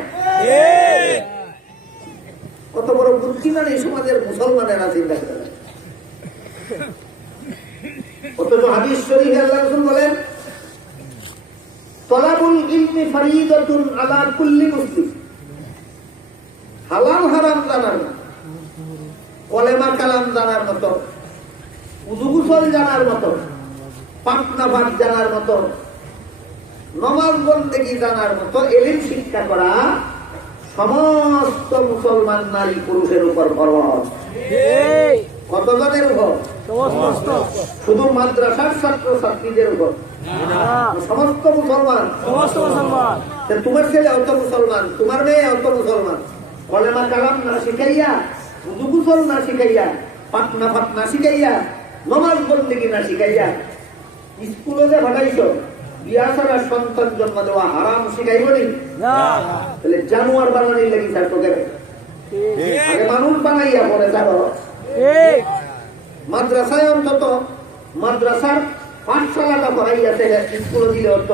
কত বড় বুদ্ধিমান এই সমাজের মুসলমানেরা চিন্তা করে। অথচ হাদিস শরীফে আল্লাহ রাসূল বলেন, তলাবুল ইলমি ফরিদাতুন আলা কুল্লি মুসলিম। হালাল হারাম জানার মতো, কলেমা কালাম জানার মতো, উযু গোসল জানার মতো, পাটনা পাঠ জানার মতো, নমাজ বন্দেগী জানার মতো ইলম শিক্ষা করা সমস্ত মুসলমান নারী পুরুষের উপর ফরজ। কতজনের উপর? শুধু মাদ্রাসার ছাত্র ছাত্রীদের উপর? সমস্ত মুসলমান। তোমার ছেলে অত মুসলমান, তোমার মেয়ে অত মুসলমান, কলেমা কালাম না শিখাইয়া, উযু গোসল না শিখাইয়া, পাটনা পাঠ না শিখাইয়া, নমাজ বন্দেগী না শিখাইয়া স্কুলে যে পাঠাইছ, বিয়া ছাড়া সন্তান জন্ম দেওয়া হারাম শিখাইব নি? তাহলে জানোয়ার বানানির লাগি স্যার তোকে আগে মানুষ বানাইয়া পরে যাবো। মাদ্রাসায় অন্তত মাদ্রাসার পাঠশালাটা পড়াইয়াছে, স্কুলে দিলে অত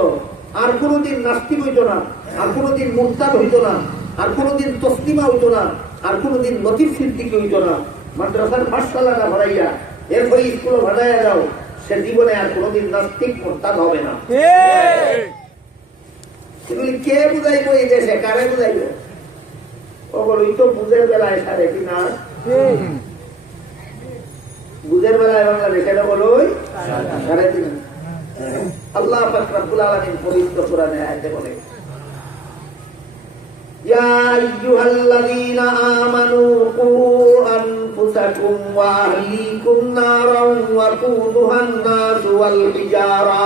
আর কোনদিন নাস্তিক হইত না, আর কোনদিন মুরতাদ হইত না, আর কোনদিন তসলিমা হইত না, আর কোনদিন লতিফ সিদ্দিকী হইত না। মাদ্রাসার পাঠশালাটা পড়াইয়া এরপরে স্কুলে ভাড়াইয়া যাও, সে জীবনে আর কোনদিন নাস্তিক মুরতাদ হবে না। এগুলি কে বুঝাইবো এই দেশে? কারে বুঝাইবো? ওগুলোই তো বুঝের বেলায় সারে কিনা, বুঝের বেলায় বাংলাদেশ এটা বলোই সাড়ে তিন। আল্লাহ পাক রব্বুল আলামিন পবিত্র কোরআনে আয়াতে বলে, ইয়া আইয়ুহাল্লাযীনা আমানু কু আনফুসাকুম ওয়া আহলিকুম নারান ওয়া কুদুহান নাসু ওয়াল হিজারা।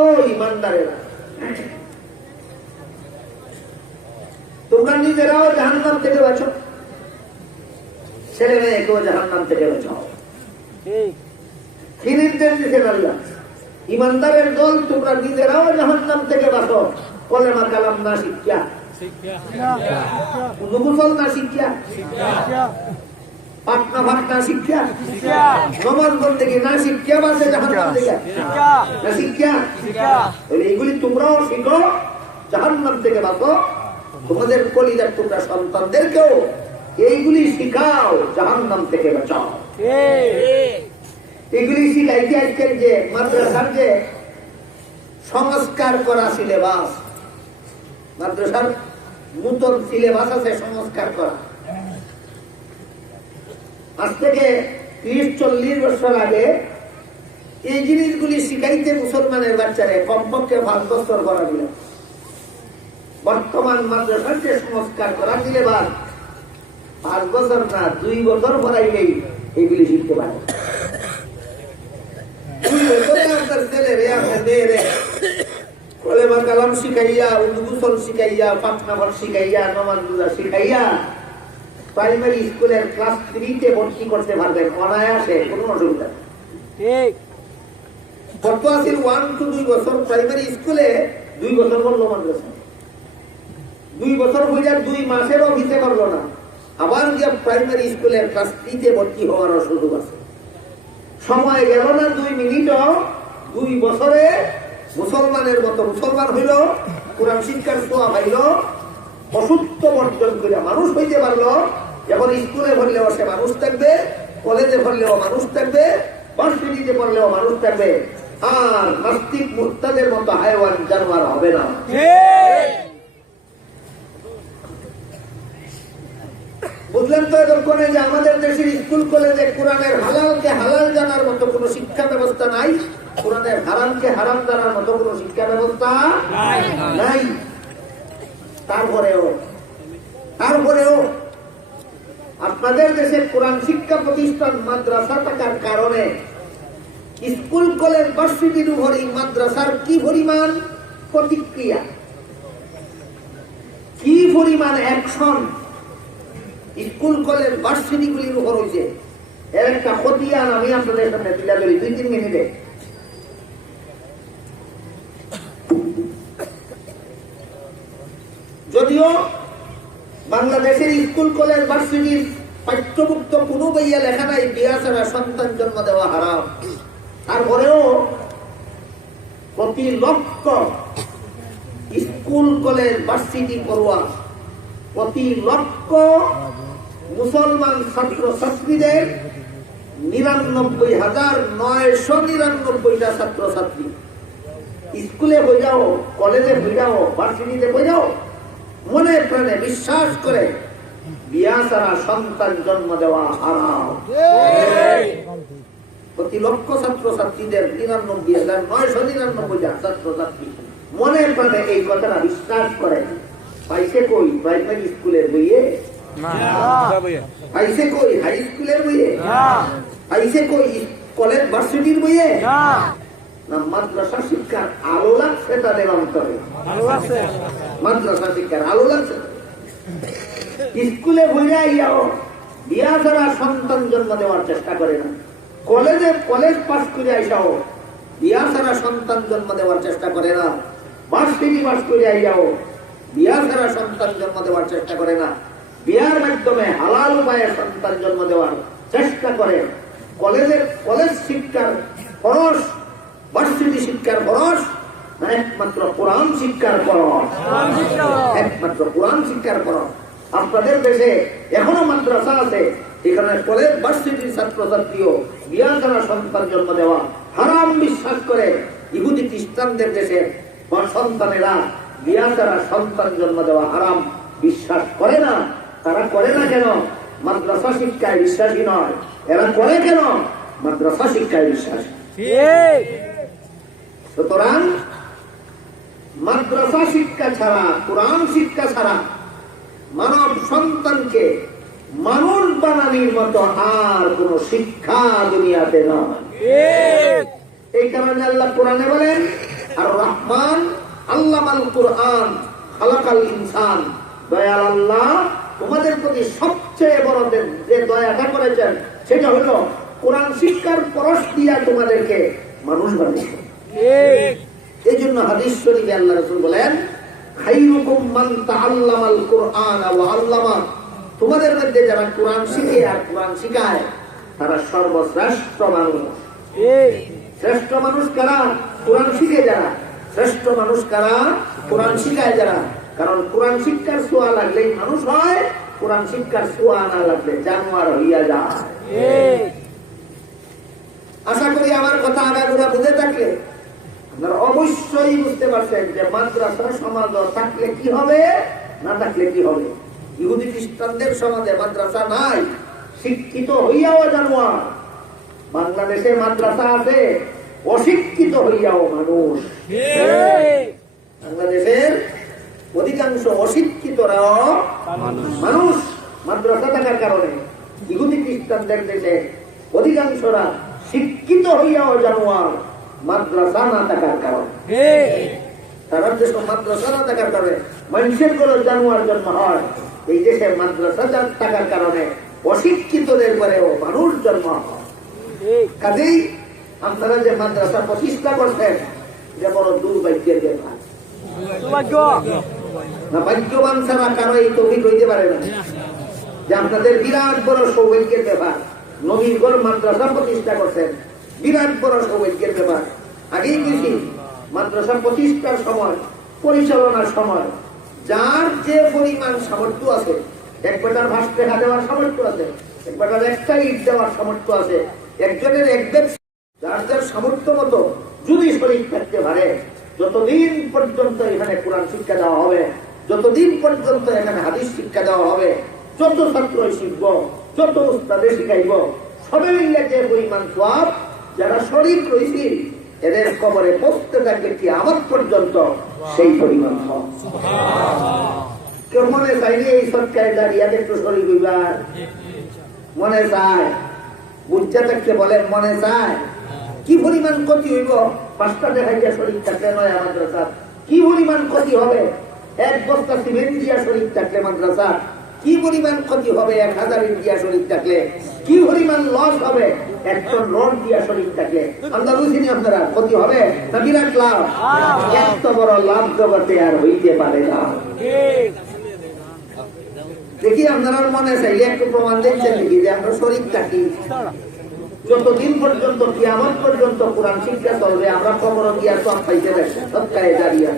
ও ঈমানদারেরা, তোমরা নিজেরাও জাহান্নাম থেকে বাঁচো, ছেলে মেয়েকেও জাহান্নাম থেকে বাঁচাও। কি নির্দেশ দিয়েছেন আল্লাহ? ঈমানদারের দল, তোমরা নিজেরাও জাহান্নাম থেকে বাঁচো, কলেমা কালাম না শিখিয়া, উযু গোসল না শিখিয়া, পাটনা ভাট না শিখিয়া, নমাজ বন্দেগী না শিখিয়া বাঁচে জাহান্নাম থেকে না শিখিয়া। এইগুলি তোমরাও শিখো, জাহান্নাম থেকে বাঁচো। তোমাদের কলিজার টুকরা সন্তানদেরকেও এইগুলি শিখাও, জাহান্নাম থেকে বাঁচাও। এগুলি শিখাইতে আজকের যে মাদ্রাসার যে সংস্কার করা সিলেবাস, মাদ্রাসার নতুন সিলেবাস আছে সংস্কার করা। আজ থেকে 30-40 বছর আগে এই জিনিসগুলি শিখাইতে মুসলমানের বাচ্চারে কমপক্ষে 5 বছর করা দিল। বর্তমান মাদ্রাসার যে সংস্কার করা সিলেবাস 5 বছর না, 2 বছর পড়াইলেই এইগুলি শিখতে পারে। 2 বছরে আপনার ছেলেরে আপনার মেয়েরে কলেমা কালাম শিখাইয়া, উযু গোসল শিখাইয়া, পাটনা ভাট শিখাইয়া, নমাজ রোজা শিখাইয়া প্রাইমারি স্কুলের ক্লাস 3-তে ভর্তি করতে পারবেন অনায়াসে, কোনো অসুবিধা নেই। কত আছে 1 to 2 বছর প্রাইমারি স্কুলে, 2 বছর করলো মাদ্রাসা, 2 বছর হইয়া 2 মাসের অফিসে করলো না, আবার গিয়ে প্রাইমারি স্কুলের ক্লাস 3-তে ভর্তি হওয়ার সুযোগ আছে। সময় গেল না 2 মিনিটও, 2 বছরে মুসলমানের মতো মুসলমান হইল, কোরআন শিক্ষার ছোঁয়া পাইল, অসুস্থ বর্জন করে মানুষ হইতে পারলো, এখন স্কুলে ভরলেও সে মানুষ থাকবে, কলেজে ভরলেও মানুষ থাকবে, ভার্সিটিতে পড়লেও মানুষ থাকবে, আর নাস্তিক মুরতাদের মতো হায়ওয়ান জানোয়ার হবে না। বুঝলেন তো এতক্ষণে যে আমাদের দেশের স্কুল কলেজে কোরআনের হালালকে হালাল জানার মতো কোন শিক্ষা ব্যবস্থা নাই, কোরআনের হারামকে হারাম জানার মতো কোন শিক্ষা ব্যবস্থা নাই। তারপরেও আপনাদের দেশের কোরআন শিক্ষা প্রতিষ্ঠান মাদ্রাসা থাকার কারণে স্কুল কলেজ ভার্সিটির উপরই মাদ্রাসার কি পরিমাণ প্রতিক্রিয়া, কি পরিমাণ অ্যাকশন স্কুল কলেজ ভার্সিটিগুলির উপর হয়েছে, এর একটা খতিয়ান আমি আপনাদের সামনে তুলে ধরি 2-3 মিনিটে। যদিও বাংলাদেশের স্কুল কলেজ ভার্সিটির পাঠ্যভুক্ত কোনো বইয়ে লেখা নাই বিয়া ছাড়া সন্তান জন্ম দেওয়া হারাম, তারপরেও প্রতি লক্ষ স্কুল কলেজ ভার্সিটি পড়ুয়া, প্রতি লক্ষ মুসলমান ছাত্র ছাত্রীদের 99,999টা ছাত্র ছাত্রী স্কুলে হয়ে যাও, কলেজে হয়ে যাও, ভার্সিটিতে হয়ে যাও, মনে প্রাণে বিশ্বাস করে বিয়া ছাড়া সন্তান জন্ম দেওয়া হারাম। প্রতি লক্ষ ছাত্র ছাত্রীদের 99,999টা ছাত্র ছাত্রী মনে প্রাণে এই কথাটা বিশ্বাস করে। পাইছে কই প্রাইমারি স্কুলের বইয়ে, পাইছে কই হাই স্কুলের বইয়ে, পাইছে কই কলেজ ভার্সিটির বইয়ে, না মাদ্রাসা শিক্ষার আলো লাগছে তাদের অন্তরে, মাদ্রাসা শিক্ষার আলো লাগছে। স্কুলে বইয়া ইয়াও বিয়া ছাড়া সন্তান জন্ম দেওয়ার চেষ্টা করে না, কলেজ পাস করে আইসাও বিয়া ছাড়া সন্তান জন্ম দেওয়ার চেষ্টা করে না, ভার্সিটি পাস করে আইসাও বিয়া ছাড়া সন্তান জন্ম দেওয়ার চেষ্টা করে না, বিয়ার মাধ্যমে হালাল উপায়ে সন্তান জন্ম দেওয়ার চেষ্টা করে। কলেজ শিক্ষার খরচ, ভার্সিটি শিক্ষার খরচ একমাত্র কোরআন শিক্ষার খরচ, একমাত্র কোরআন শিক্ষার খরচ। আপনাদের দেশে এখনো মাদ্রাসা আছে, এখানে কলেজ ভার্সিটির ছাত্র ছাত্রীও বিয়া ছাড়া সন্তান জন্ম দেওয়া হারাম বিশ্বাস করে। ইহুদি খ্রিস্টানদের দেশে সন্তানেরা বিয়া ছাড়া সন্তান জন্ম দেওয়া হারাম বিশ্বাস করে না। তারা করে না কেন? মাদ্রাসা শিক্ষায় বিশ্বাসী নয়। এরা করে কেন? মাদ্রাসা শিক্ষায় বিশ্বাসী। সুতরাং মাদ্রাসা শিক্ষা ছাড়া, কোরআন শিক্ষা ছাড়া মানব সন্তানকে মানুষ বানানোর মতো আর কোন শিক্ষা দুনিয়াতে নয়। এই কারণে আল্লাহ কোরআনে বলেন, আর রহমান আল্লামাল কুরআন খালাকাল ইনসান, দয়াল আল্লাহ তোমাদের প্রতি সবচেয়ে বড় যে দয়াটা করেছেন সেটা হলো কোরআন শিক্ষার পরশ দিয়া তোমাদেরকে মানুষ বানিয়েছেন। এই জন্য হাদিস শরীফে আল্লাহ রাসূল বলেন, খায়রুকুম মান তাআল্লামাল কুরআন ওয়া আল্লামা, তোমাদের মধ্যে যারা কোরআন শিখে আর কোরআন শিখায় তারা সর্বশ্রেষ্ঠ মানুষ। শ্রেষ্ঠ মানুষ কারা? কোরআন শিখে যারা। শ্রেষ্ঠ মানুষ কারা? কোরআন শিখায় যারা। কারণ কোরআন শিক্ষার ছোঁয়া লাগলেই মানুষ হয়, কোরআন শিক্ষার ছোঁয়া না লাগলে জানোয়ার হইয়া যায়। আশা করি আমার কথা আগাগোড়া বুঝে থাকলে আপনারা অবশ্যই বুঝতে পারছেন যে মাদ্রাসা সমাজ থাকলে কি হবে, না থাকলে কি হবে। ইহুদি খ্রিস্টানদের সমাজে মাদ্রাসা নাই, শিক্ষিত হইয়াও জানোয়ার। বাংলাদেশে মাদ্রাসা আছে, অশিক্ষিত হইয়াও মানুষ। বাংলাদেশের অধিকাংশ অশিক্ষিতরাও মানুষ। মাদ্রাসা থাকার কারণে ইহুদি খ্রিস্টানদের দেশে অধিকাংশরা শিক্ষিত হইয়াও জানোয়ার, মাদ্রাসা না থাকার কারণে। তারা দেশ মাদ্রাসা না থাকার কারণে মানুষের কোনো জানোয়ার জন্ম হয়। এই দেশে মাদ্রাসা থাকার কারণে অশিক্ষিতদের পরেও মানুষ জন্ম হয়। কাজেই আপনারা যে মাদ্রাসা প্রতিষ্ঠা করছেন, যে বড় দুর্ভাগ্যের ব্যাপার। না ভাগ্যবান ছাড়া কারো এই তৌফিক হইতে পারে না যে আপনাদের বিরাট বড় সৌভাগ্যের ব্যাপার। নবীর ঘর মাদ্রাসা প্রতিষ্ঠা করছেন, বিরাট বড় সৌভাগ্যের ব্যাপার। আগেই গেছি মাদ্রাসা প্রতিষ্ঠার সময়, পরিচালনার সময় যার যে পরিমাণ সামর্থ্য আছে এক বেটার ভাস টেকা দেওয়ার সামর্থ্য আছে, এক বেটার একটা ইট দেওয়ার সামর্থ্য আছে, একজনের একদের যার যার সামর্থ্য মতো যদি শরীর থাকতে পারে, যতদিন পর্যন্ত এখানে কোরআন শিক্ষা দেওয়া হবে, যতদিন পর্যন্ত এখানে হাদিস শিক্ষা দেওয়া হবে, যত ছাত্র শিখব, যত উস্তাদে শিখাইব, সবে মিললে যে পরিমাণ সওয়াব, যারা শরীর রয়েছে এদের কবরে পৌঁছতে থাকবে কি আমার পর্যন্ত সেই পরিমাণ সওয়াব। কেউ মনে চাইনি এই সরকারে দাঁড়িয়ে একটু শরীর হইবার মনে চায়, বুঝতে থাকতে বলেন মনে চায়। কি পরিমাণ ক্ষতি হইব 5টা দেখাইয়া শরীর থাকলে নয় মাদ্রাসা, কি পরিমাণ ক্ষতি হবে 1 বস্তা সিমেন্ট দিয়া শরীর থাকলে মাদ্রাসা, কি পরিমাণ ক্ষতি হবে 1000 ইট দিয়া শরীর থাকলে, কি পরিমাণ লস হবে 1 টন রড দিয়া শরীর থাকলে। আমরা বুঝিনি আপনারা ক্ষতি হবে না বিরাট লাভ? এত বড় লাভ জগতে আর হইতে পারে না। দেখি আপনারা মনে চাইলে একটু প্রমাণ দিচ্ছেন নাকি যে আমরা শরীর থাকি, যতদিন পর্যন্ত কিয়ামত পর্যন্ত কোরআন শিক্ষা চলবে, আমরা কবর দিয়া সব পাইতে পারি, সব কায়ে দাঁড়িয়ে